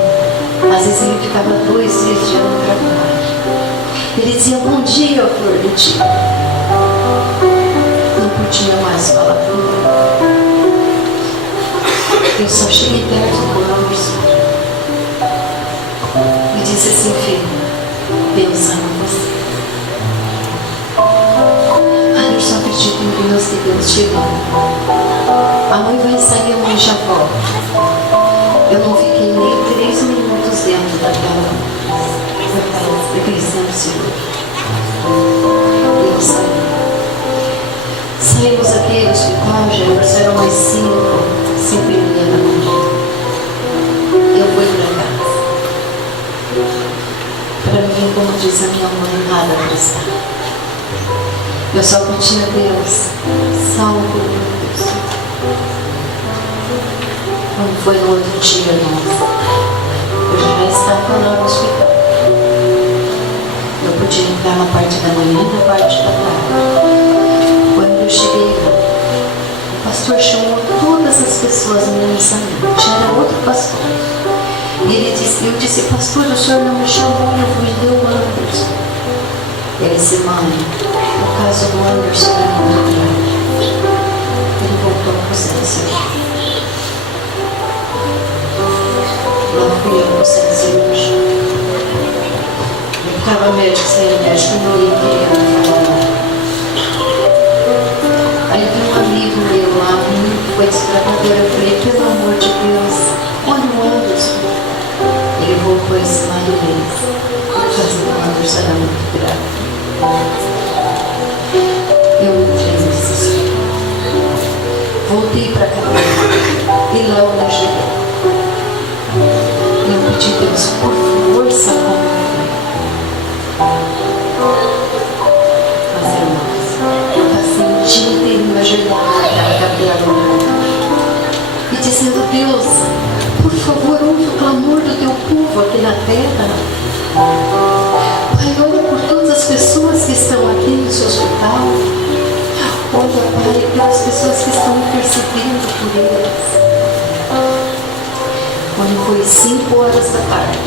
às vezes ele ficava 2 dias no trabalho. Ele dizia, bom dia, flor de dia. Não podia mais falar comigo. Eu só cheguei perto do Anderson e disse assim, filho, Deus ama você. Anderson, acredito em Deus, que Deus te ama. A mãe vai sair, a mãe já volta. Eu não fiquei nem 3 minutos dentro daquele centro cirúrgico. Eu saí. Saímos aqui do hospital, já eram mais 5 e meia da manhã. Eu fui para casa. Para mim, como diz a minha mãe, nada prestava. Eu só pedi a Deus, salve Deus. Quando foi no outro dia, nossa, eu já estava lá no hospital. Eu podia entrar na parte da manhã e na parte da tarde. Quando eu cheguei lá, o pastor chamou todas as pessoas no meu lançamento. Já era outro pastor. E eu disse, pastor, o senhor não me chamou, eu fui de o Anderson. Ele disse, mãe, o caso do Anderson é muito grave. Ele voltou à ausência. Lá fui eu com 6 anos. Eu estava médico, sem médico, ninguém queria me falar. Aí tem um amigo meu lá, que foi desbravador. Eu falei, pelo amor de Deus, olha o Anderson. Ele voltou esse lado mês. O caso do Anderson era muito grave. Eu entrei nesse. Voltei para casa e lá o hospital. Olha, Pai, pelas pessoas que estão intercedendo por eles. Quando foi 5 horas da tarde,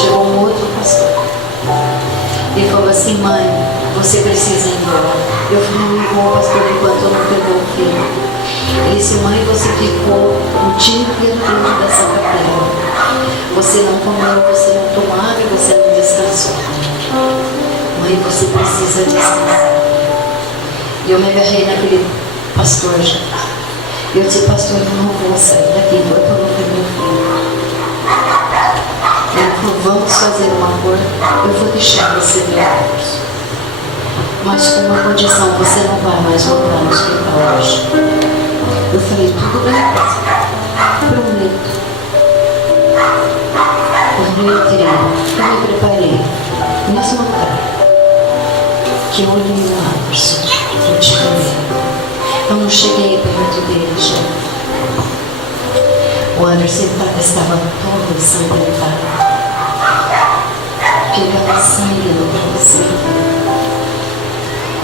chegou um outro pastor. Ele falou assim: mãe, você precisa ir embora. Eu falei: não vou, pastor, enquanto eu não perder o filho. Ele disse: mãe, você ficou um dia inteiro dentro dessa capela. Você não comeu, você não tomou água e você não descansou. Mãe, você precisa descansar. E eu me agarrei naquele pastor já. Eu disse: pastor, eu não vou sair daqui enquanto eu não perder o filho. Ele falou: vamos fazer um acordo, eu vou deixar você ver o curso. Mas com uma condição: você não vai mais voltar no hospital hoje. Eu falei: tudo bem, prometo. Quando eu entrei, eu me preparei, mesmo tarde, que eu olhei o Anderson, eu te falei. Eu não cheguei perto dele já. O Anderson estava todo ensanguentado. Pegava sangue no travesseiro.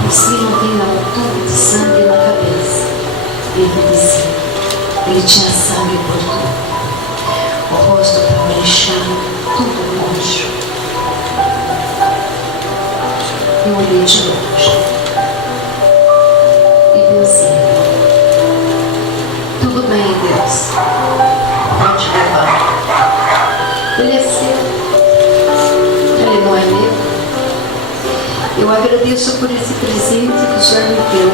Os que não vinham um tubo de sangue na cabeça. Ele dizia: ele tinha sangue por tudo. O rosto estava inchado, tudo roxo. Eu olhei de longe e pensei: tudo bem, Deus, pode levar. Ele é seu, ele não é meu. Eu agradeço por esse presente que o Senhor me deu,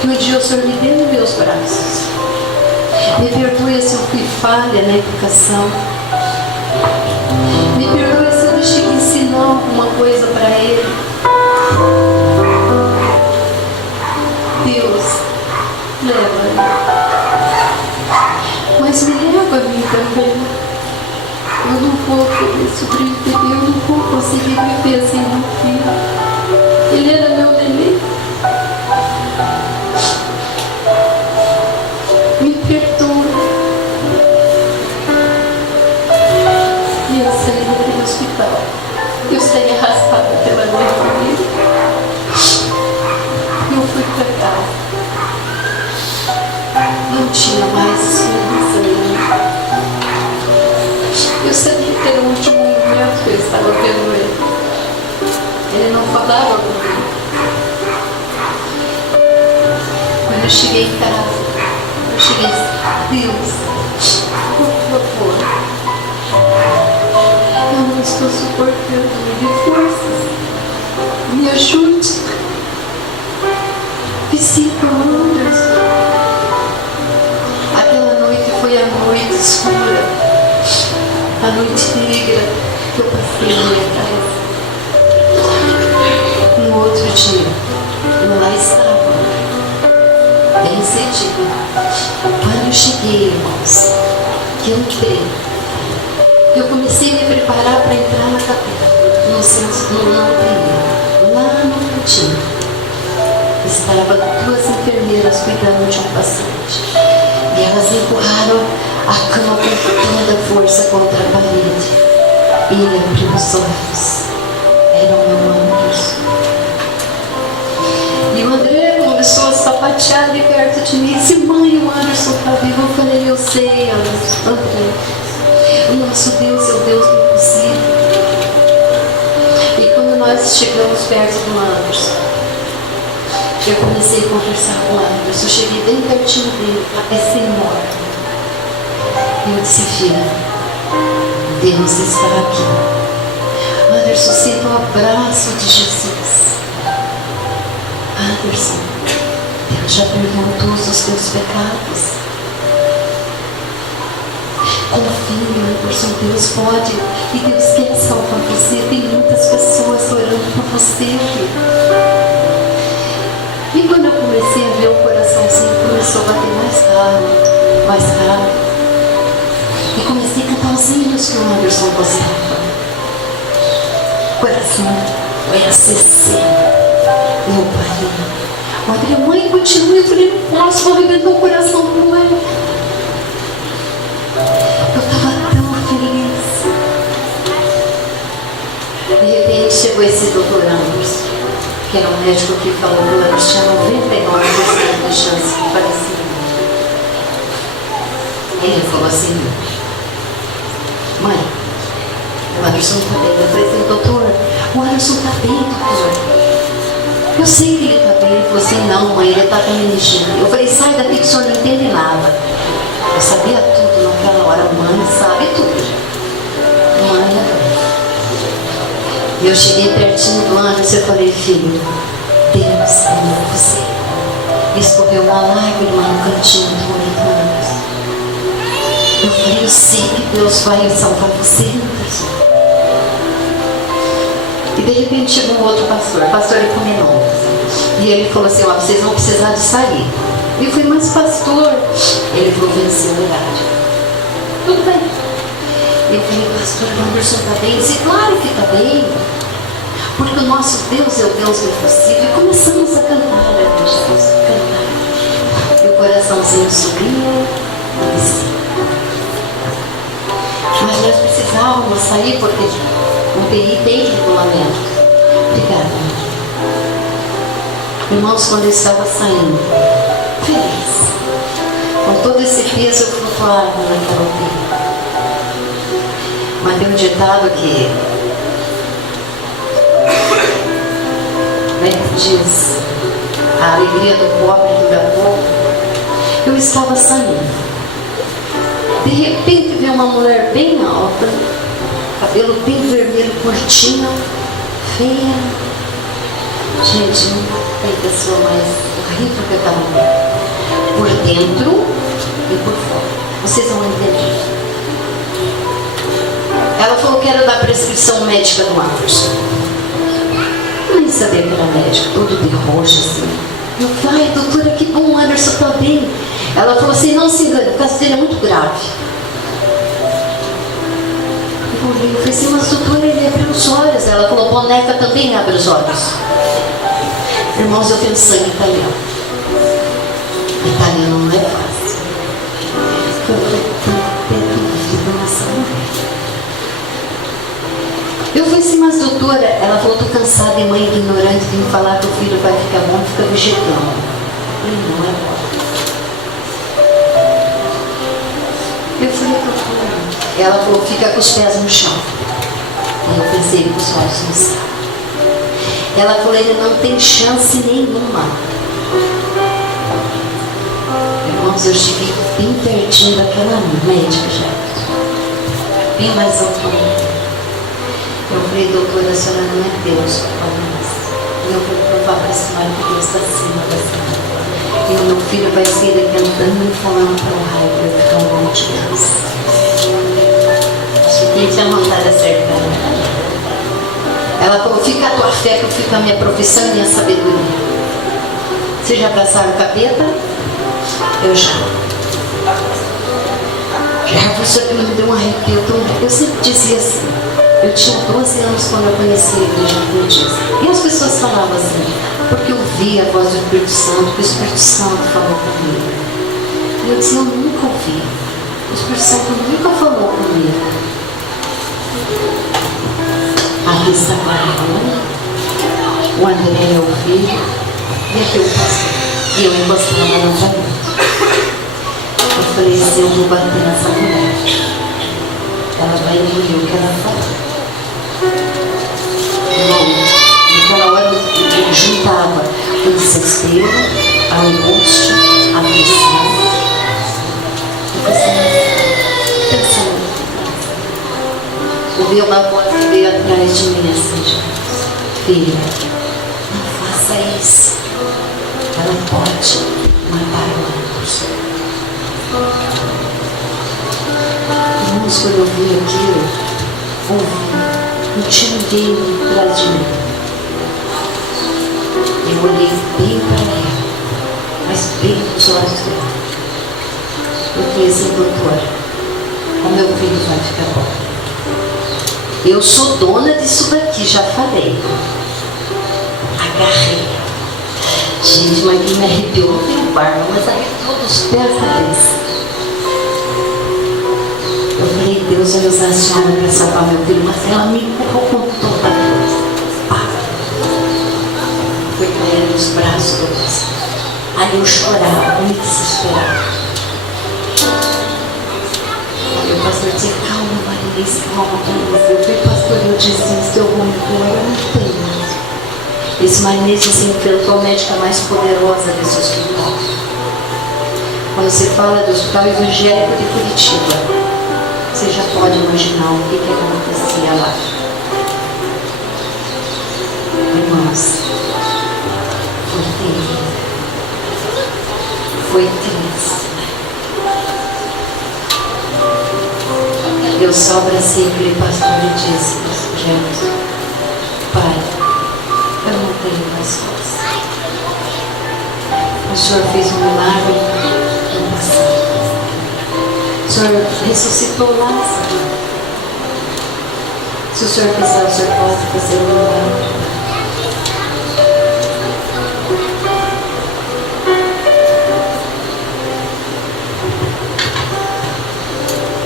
que um dia o Senhor me deu nos meus braços. Me perdoe se eu fui falha na educação. Me perdoe se eu deixei de ensinar alguma coisa para ele. Deus, leva-me. Mas me leva a mim também. Eu não vou poder sobreviver, eu não vou conseguir viver sem meu filho. Ele era meu neném. Me perdoa. E eu saí daquele hospital. Eu saí arrastada pela minha família. Eu fui para casa. Não tinha mais esperança nenhuma. Eu sabia que era o último momento que eu estava vendo ele. Ele não falava comigo. Quando eu cheguei em casa, eu cheguei e disse: Deus, por favor, eu não estou suportando, me dê forças, me ajude, visita o Anderson. Aquela noite foi a noite escura, a noite negra que eu passei na minha casa. No outro dia, eu lá estava, bem cedinho. Quando eu cheguei, irmãos, que eu entrei, eu comecei a me preparar para entrar na capela, no UTI, lá no cantinho. Estavam 2 enfermeiras cuidando de um paciente. E elas empurraram a cama com toda a força contra a parede. E ele abriu os olhos. Era o meu Anderson. E o André começou a sapatear ali perto de mim e disse: mãe, o Anderson está vivo. Eu falei: eu sei, André. O nosso Deus é o Deus do impossível. E quando nós chegamos perto do Anderson, eu comecei a conversar com o Anderson. Eu cheguei bem pertinho dele, recém-morto. E eu disse: filha, Deus está aqui. Anderson, sinta o abraço de Jesus. Anderson, Deus já perdoou todos os teus pecados. Confie, Anderson, Deus pode e Deus quer salvar você. Tem muitas pessoas orando por você. E quando eu comecei a ver o coraçãozinho, começou a bater mais rápido. E comecei a cantar os hinos que o Anderson gostava. O coração foi acessando. Meu pai, o André, mãe, continua. Eu falei: não posso, vou arrebentar o coração com ele. Eu estava tão feliz. De repente chegou esse doutor Anderson. que era um médico que falou que o Anderson tinha 99% de chance de falecer. Ele falou assim: mãe, o Anderson está bem. Eu falei assim: doutor, o Anderson está bem, doutor. Eu sei que ele está bem. Ele falou assim: não, mãe, ele está com meningite. Eu falei: sai daqui que o senhor não entende nada. Eu sabia tudo naquela hora. Mãe sabe tudo. Mãe. E eu cheguei pertinho do Anderson e falei: filho, Deus ama você. E escorreu uma lágrima no cantinho do olho do Anderson. Eu falei: eu sei que Deus vai salvar você, Anderson. E de repente chegou um outro pastor, pastor Ecomenão. E ele falou assim: ó, vocês vão precisar de sair. E eu falei: mas pastor, ele falou: venceu o horário. Tudo bem. Eu falei: pastor, o Anderson está bem? Eu disse: claro que está bem. Porque o nosso Deus é o Deus do impossível. E começamos a cantar, Jesus, cantar. E o coraçãozinho subia e descia. Mas nós precisávamos sair porque o TI tem regulamento. Obrigada. Irmãos, quando eu estava saindo, feliz, com todo esse peso eu flutuava naquela UTI. Mas tem um ditado que diz: a alegria do pobre dura pouco. Eu estava saindo. De repente veio uma mulher bem alta, cabelo bem vermelho, curtinho, feia. Gente, nunca tem pessoa mais horrível que aquela mulher. Por dentro e por fora. Vocês vão entender. Ela falou que era da prescrição médica do Anderson. Eu nem sabia que era médico, todo de roxo assim. Eu falei: ai, doutora, que bom, o Anderson está bem. Ela falou assim: não se engane, o caso dele é muito grave. Eu falei assim: mas doutora, ele abriu os olhos. Ela falou: boneca também abre os olhos. Irmãos, eu tenho sangue italiano. Italiano não é fácil. Eu falei: tem dúvida nessa mulher. Eu falei assim: mas doutora, ela falou: estou cansada e mãe ignorante de me falar que o filho vai ficar bom, fica vegetando. Eu falei: não é bom. Eu falei: doutora. Ela falou: fica com os pés no chão. E eu pensei com os olhos no céu. Ela falou: ele não tem chance nenhuma. Irmãos, eu cheguei bem pertinho daquela médica já. Bem mais alto. Eu falei: doutora, a senhora não é Deus, por favor. E eu vou provar para a senhora que Deus está acima da senhora. E o meu filho vai sair cantando e falando para o raio para eu ficar um monte de Deus. Acho que quem tinha vontade acertar. Ela falou: fica a tua fé que eu fico a minha profissão e minha sabedoria. Vocês já abraçaram o capeta? Eu já. Já você me deu um arrepio. Eu sempre dizia assim. Eu tinha 12 anos quando eu conheci a igreja adventista. E as pessoas falavam assim, porque eu via a voz do Espírito Santo, que o Espírito Santo falou comigo. E eu disse: eu nunca ouvi. O Espírito Santo nunca falou comigo. Aqui está agora falando. O André é meu filho. E aqui o pastor. E eu encostava na parede. Eu falei assim: eu vou bater nessa mulher. Ela vai engolir o que ela falou. Naquela hora eu juntava o desespero, a angústia, a pressão. Eu pensando. Ouvi uma voz que veio atrás de mim assim: filha, não faça isso. Ela pode matar o Anderson. Irmãos, quando eu vi aquilo, ouvi. Não tinha ninguém atrás de mim. Eu olhei bem para ela, mas bem nos olhos dela. Eu falei assim: doutora, o meu filho vai ficar bom. Eu sou dona disso daqui, já falei. Agarrei ela. Gente, mas que me arrepiou, não tem barba, mas arrepiou dos pés à cabeça. Eu falei: Deus vai usar a senhora para salvar meu filho, mas ela me empurrou com toda a força. meus braços. Aí eu chorava, eu me desesperava. Aí o pastor dizia, calma, Marinês, calma, Marinês. Eu falei, pastor, eu desisto, eu vou embora, eu não tenho. Esse Marinês se infiltrou a médica mais poderosa desse hospital. Quando você fala do Hospital Evangélico de Curitiba, você já pode imaginar o que acontecia lá. Irmãos, foi terrível. Foi triste. Eu só abracei aquele pastor e disse, Jefferson, pai, eu não tenho mais força. O Senhor fez um milagre no passado. O Senhor ressuscitou Lázaro. Se o Senhor quiser, o Senhor pode fazer um milagre.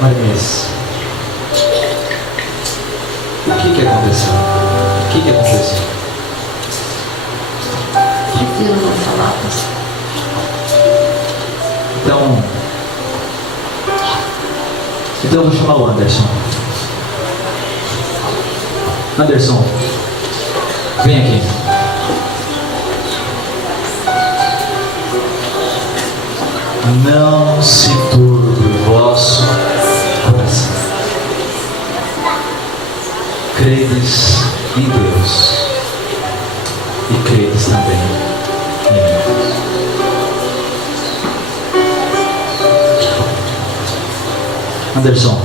Marinês, o que aconteceu? O que aconteceu? Prefiro não falar, pastor. Então eu vou chamar o Anderson. Anderson, vem aqui. Não se turbe o vosso coração. Credes em Deus e credes também em mim. Anderson,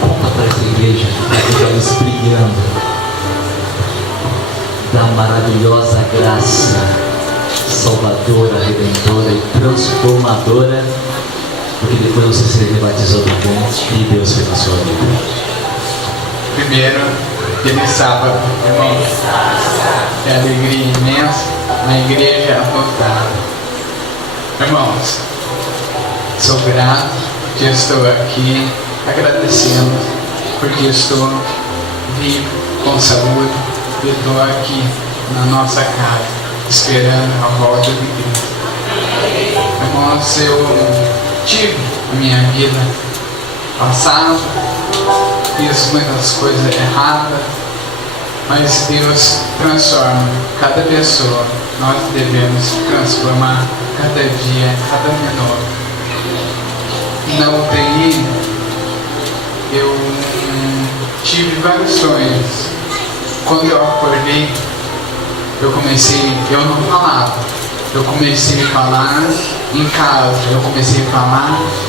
conta para essa igreja que está eles brilhando da maravilhosa graça salvadora, redentora e transformadora, porque depois você se rebatizou também e Deus fez a sua vida. Primeiro, feliz sábado, irmãos. É alegria imensa, uma igreja lotada. Irmãos, sou grato que estou aqui agradecendo, porque estou vivo, com saúde, e estou aqui na nossa casa, esperando a volta de Cristo. Irmãos, eu tive a minha vida passada, fiz muitas coisas erradas, mas Deus transforma cada pessoa. Nós devemos transformar cada dia, cada minuto. Na UTI, eu tive vários sonhos. Quando eu acordei, eu não falava. Eu comecei a falar em casa,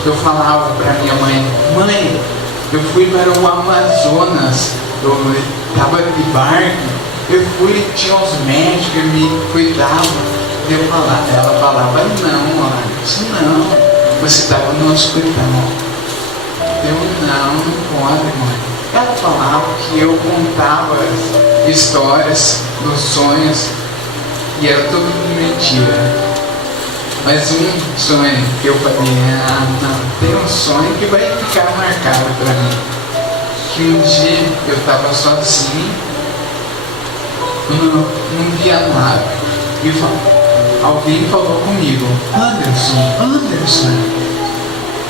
eu falava para minha mãe, eu fui para o Amazonas, eu estava de barco, tinha uns médicos que me cuidavam. Ela falava, não, isso não. Você estava no hospital. Não pode, mãe. Ela falava que eu contava histórias dos sonhos e era tudo mentira. Mas um sonho que eu falei, não, tem um sonho que vai ficar marcado para mim. Que um dia eu estava sozinho, não via nada. E alguém falou comigo, Anderson.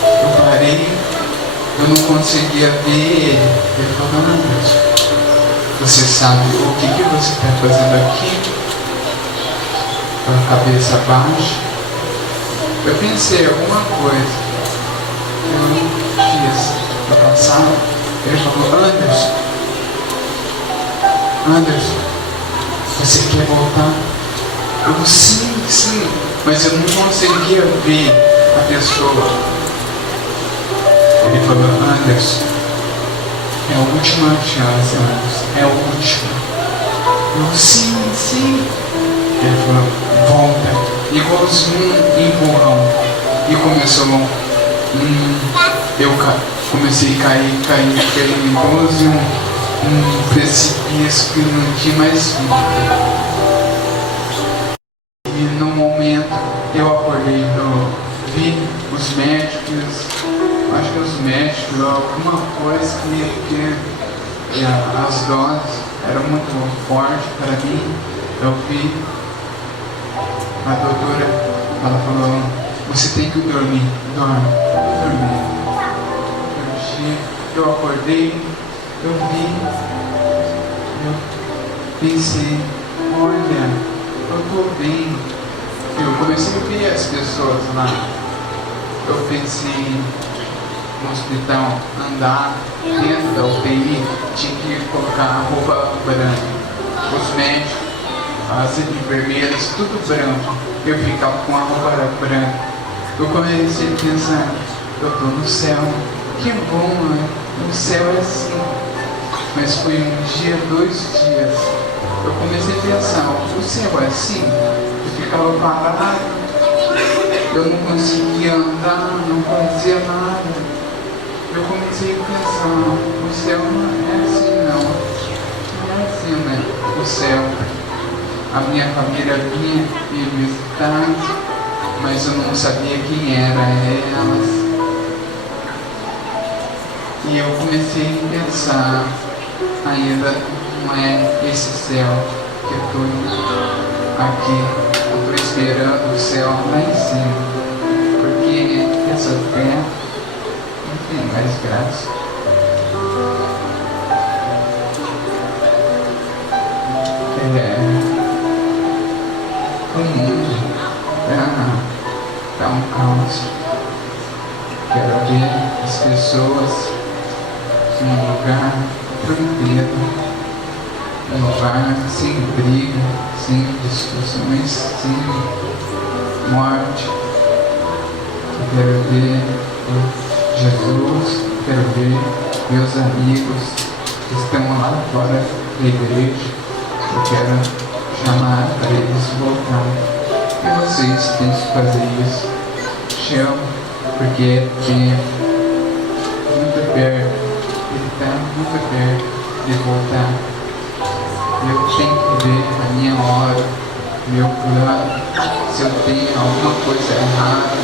Eu parei, eu não conseguia ver ele. Ele falou, Anderson, você sabe o que você está fazendo aqui? Com a cabeça baixa. Eu pensei alguma coisa. Eu não fiz no passado. Ele falou, Anderson, você quer voltar? Eu, sim, mas eu não conseguia ver a pessoa. Ele falou, Anderson, é a última chance, Anderson, é a última. Eu, sim. Ele falou, volta, igualzinho um empurrão. E começou, eu comecei a cair, igualzinho um precipício que não tinha mais fim. E no momento eu acordei, eu vi os médicos, acho que os médicos, alguma coisa que as doses eram muito fortes para mim. Eu vi A doutora, ela falou, você tem que dormir. Dorme. Eu acordei, eu vi, eu pensei, olha, eu tô bem. Eu comecei a ver as pessoas lá. Eu pensei no hospital, andar dentro da UTI, tinha que colocar a roupa branca. Os médicos, as enfermeiras, tudo branco. Eu ficava com a roupa branca. Eu comecei a pensar, eu tô no céu. Que bom, né? O céu é assim. Mas foi um dia, 2 dias. Eu comecei a pensar, o céu é assim? Eu ficava parado, eu não conseguia andar, não fazia nada. Eu comecei a pensar, o céu não é assim não. Não é assim, né? O céu. A minha família vinha me visitar, mas eu não sabia quem era elas. E eu comecei a pensar, ainda não é esse céu que eu estou aqui, eu estou esperando o céu lá em cima, porque essa terra não tem mais graça. O mundo tá um caos. Quero ver as pessoas num lugar tranquilo, um lugar sem briga, sem discussões, sem morte. Eu quero ver Jesus, quero ver meus amigos que estão lá fora da igreja. Eu quero chamar para eles voltar. E vocês têm que fazer isso. Chama, porque é tempo muito perto. Ele está muito perto de voltar. Eu tenho que ver a minha hora, meu plano. Se eu tenho alguma coisa errada,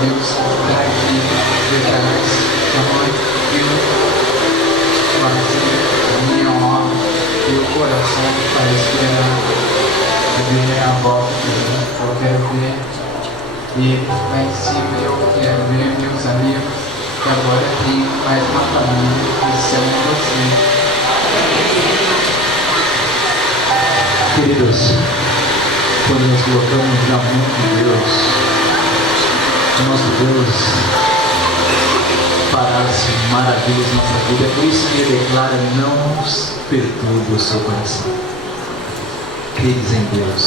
Deus está aqui detrás. Então eu fazer a minha hora, meu coração para esperar ver a volta dele. Eu quero ver ele lá em cima. Eu quero ver meus amigos que agora tem mais uma família que são você. Queridos, quando nos colocamos na mão de Deus, o nosso Deus fará as maravilhas na nossa vida. É por isso que ele declara: não perturbe o seu coração. Credes em Deus.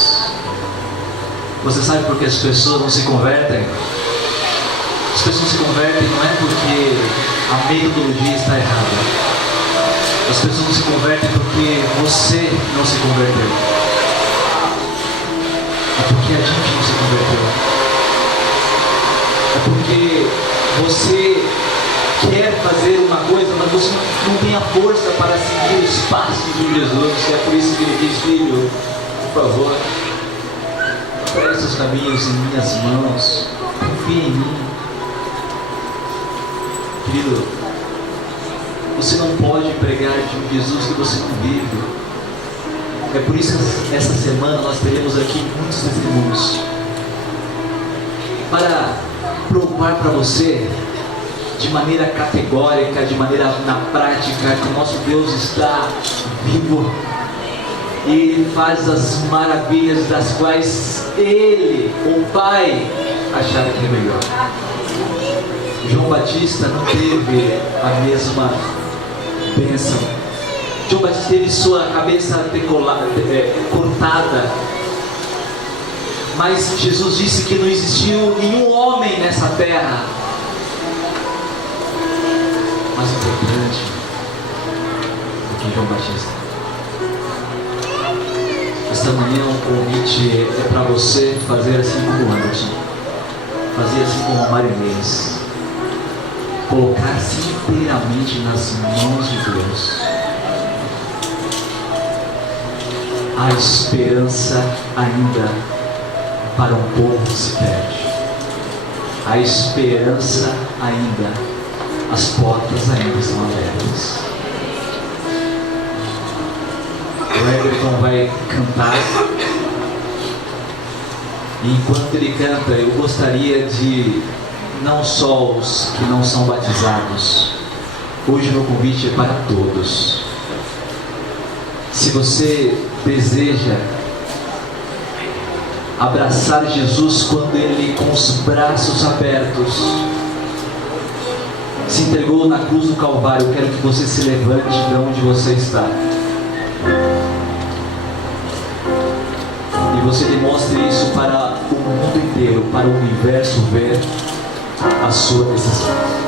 Você sabe por que as pessoas não se convertem? As pessoas se convertem não é porque a metodologia está errada. As pessoas não se convertem porque você não se converteu. É porque a gente não se converteu. É porque você quer fazer uma coisa, mas você não tem a força para seguir os passos de Jesus. É por isso que ele diz: filho, por favor, preste os caminhos em minhas mãos, confia em mim. Querido, você não pode pregar de um Jesus que você não vive. É por isso que essa semana nós teremos aqui muitos testemunhos para provar para você de maneira categórica, de maneira na prática, que o nosso Deus está vivo e Ele faz as maravilhas das quais Ele, o Pai, achava que é melhor. João Batista não teve a mesma bênção. João Batista teve sua cabeça cortada, mas Jesus disse que não existiu nenhum homem nessa terra mais importante do que João Batista. Esta manhã o convite é para você fazer assim como o Anderson, fazer assim como a Marinês, colocar-se inteiramente nas mãos de Deus. A esperança ainda para um povo que se perde. A esperança ainda, as portas ainda estão abertas. O Everton vai cantar E enquanto ele canta, eu gostaria de, não só os que não são batizados, hoje o meu convite é para todos. Se você deseja abraçar Jesus quando Ele, com os braços abertos, se entregou na cruz do Calvário, eu quero que você se levante de onde você está e você demonstre isso para o mundo inteiro, para o universo ver a sua decisão.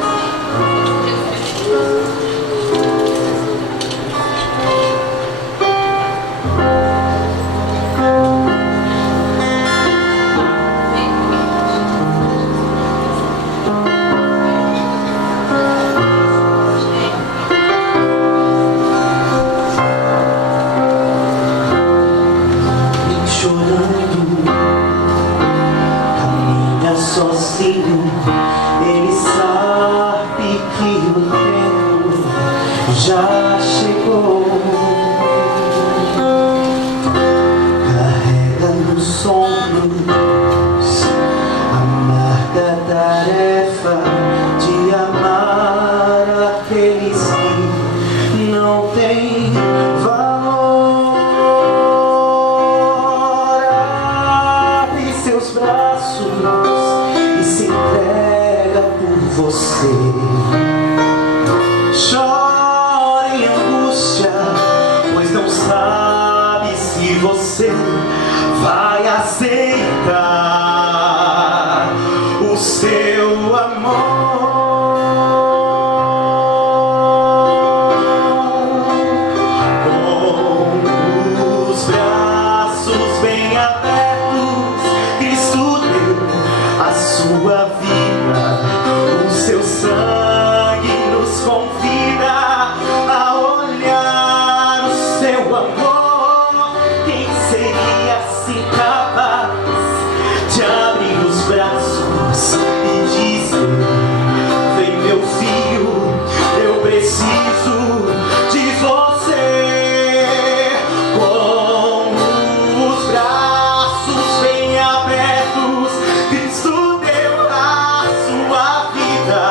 Sozinho, ele sabe que o tempo já chegou. Carrega nos ombros a amarga tarefa de amar aqueles que não têm valor. Abre seus braços, você chora em angústia, pois não sabe se você vai aceitar o seu amor. Com os braços bem abertos, Cristo deu a sua vida. Seu sangue nos convida a olhar o seu amor. Quem seria assim capaz de abrir os braços e dizer: vem meu filho, eu preciso de você. Com os braços bem abertos, Cristo deu a sua vida.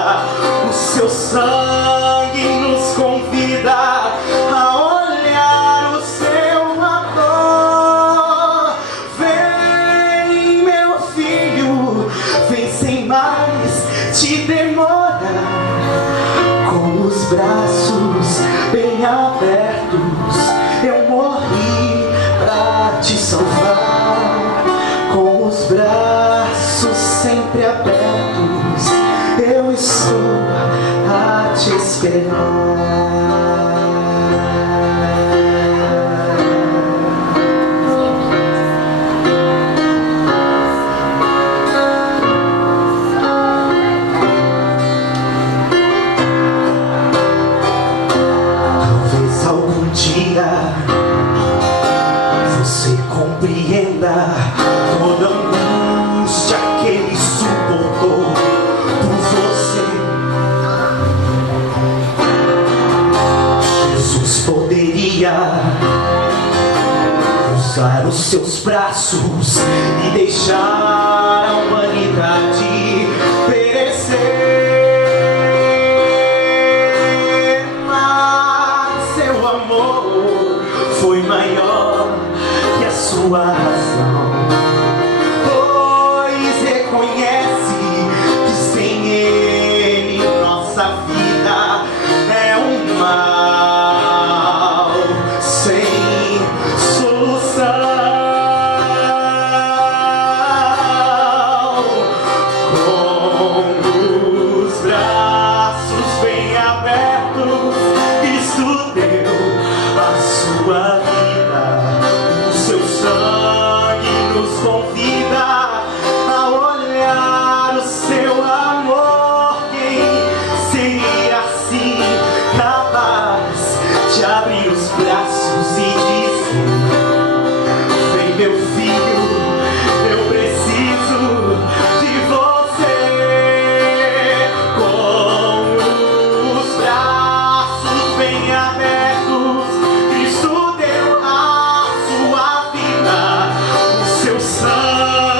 O seu sangue nos convida a olhar o seu amor. Vem, meu filho, vem sem mais te demora. Com os braços bem abertos, eu morri pra te salvar. Com os braços sempre abertos, eu estou a te esperar. Talvez algum dia você compreenda toda a angústia que ele suportou por você. Jesus poderia usar os seus braços e deixar a humanidade perecer, mas seu amor foi maior que a sua razão. Pois reconhece que sem ele nossa vida é um mal sem solução. Com os braços bem abertos, Cristo deu a sua vida. O seu sangue nos convida a olhar o seu amor. Quem seria assim capaz de abrir os braços e dizer: vem meu filho, eu preciso de você. Com os braços bem abertos, Cristo deu a sua vida. O seu sangue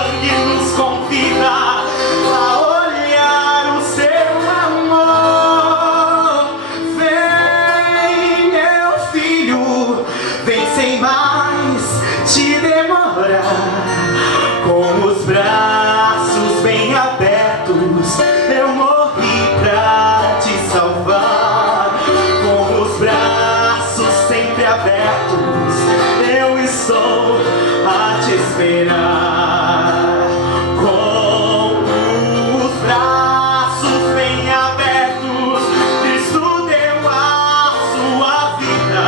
Com os braços bem abertos, eu morri pra te salvar. Com os braços sempre abertos, eu estou a te esperar. Com os braços bem abertos, Cristo deu a sua vida.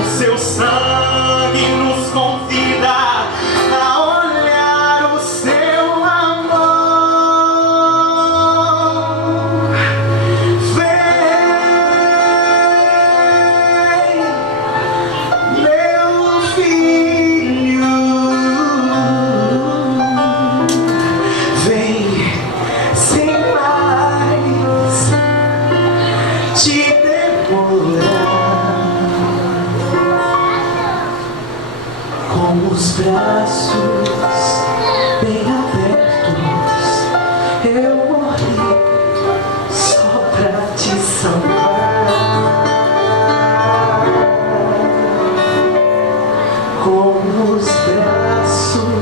O seu sangue nos convida a olhar o seu amor. Vem, meu filho, vem sem mais te demorar. Com os braços bem abertos, eu morri só pra te salvar. Com os braços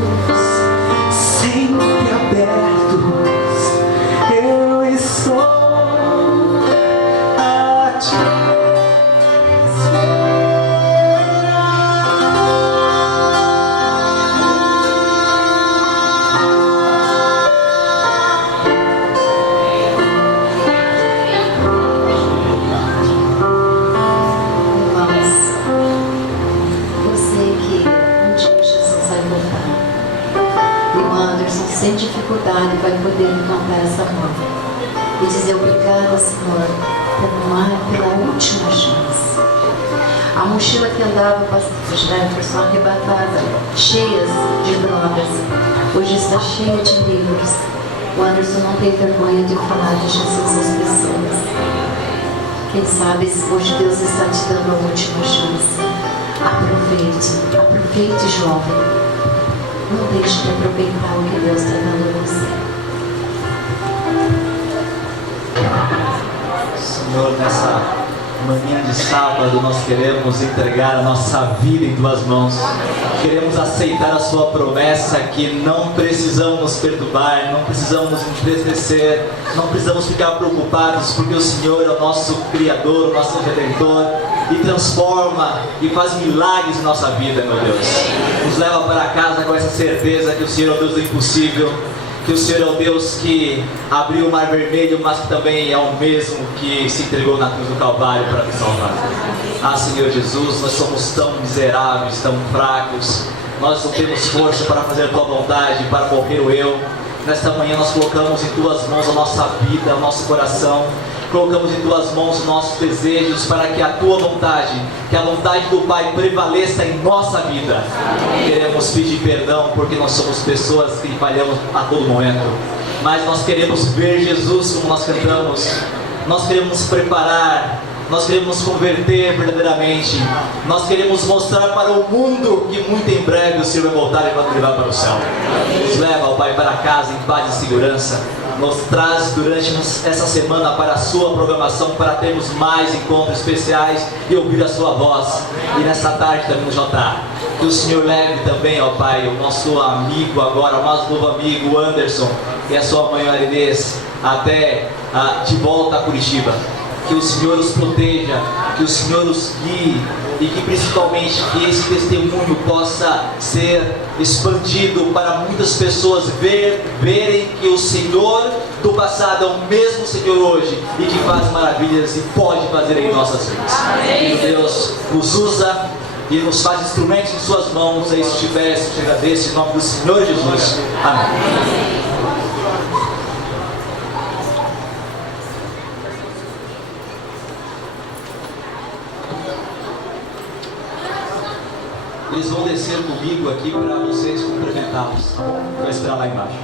sempre abertos, eu estou a te Irmãos, eu sei que um dia Jesus vai voltar. E o Anderson, sem dificuldade, vai poder me cantar essa música e dizer obrigada, Senhor, pela última chance. A mochila que andava com as Jefferson arrebatada, cheias de drogas, hoje está cheia de livros. O Anderson não tem vergonha de falar de Jesus às pessoas. Quem sabe hoje Deus está te dando a última chance. Aproveite, jovem. Não deixe de aproveitar o que Deus está dando a você. Senhor, nessa manhã de sábado, nós queremos entregar a nossa vida em tuas mãos. Queremos aceitar a sua promessa que não precisamos nos perturbar, não precisamos nos entristecer, não precisamos ficar preocupados, porque o Senhor é o nosso Criador, o nosso Redentor, e transforma e faz milagres em nossa vida, meu Deus. Nos leva para casa com essa certeza que o Senhor é o Deus do impossível, que o Senhor é o Deus que abriu o mar vermelho, mas que também é o mesmo que se entregou na cruz do Calvário para me salvar. Ah, Senhor Jesus, nós somos tão miseráveis, tão fracos, nós não temos força para fazer a Tua vontade, para morrer o eu. Nesta manhã nós colocamos em Tuas mãos a nossa vida, o nosso coração, colocamos em Tuas mãos os nossos desejos, para que a Tua vontade, que a vontade do Pai prevaleça em nossa vida. Queremos pedir perdão, porque nós somos pessoas que falhamos a todo momento, mas nós queremos ver Jesus como nós cantamos, nós queremos nos preparar, nós queremos nos converter verdadeiramente, nós queremos mostrar para o mundo que muito em breve o Senhor vai voltar e vai nos levar para o céu. Nos leva, ó Pai, para casa em paz e segurança. Nos traz durante essa semana para a sua programação, para termos mais encontros especiais e ouvir a sua voz. E nessa tarde também nos juntar. Que o Senhor leve também, ó Pai, o nosso amigo agora, o nosso novo amigo Anderson e a sua mãe Marinês, até de volta a Curitiba. Que o Senhor os proteja, que o Senhor os guie e que principalmente que esse testemunho possa ser expandido para muitas pessoas verem que o Senhor do passado é o mesmo Senhor hoje e que faz maravilhas e pode fazer em nossas vidas. Que Deus nos usa e nos faz instrumentos em suas mãos. É isso que te peço, te agradeço em nome do Senhor Jesus. Amém. Eles vão descer comigo aqui para vocês cumprimentá-los, tá bom? Vou esperar lá embaixo.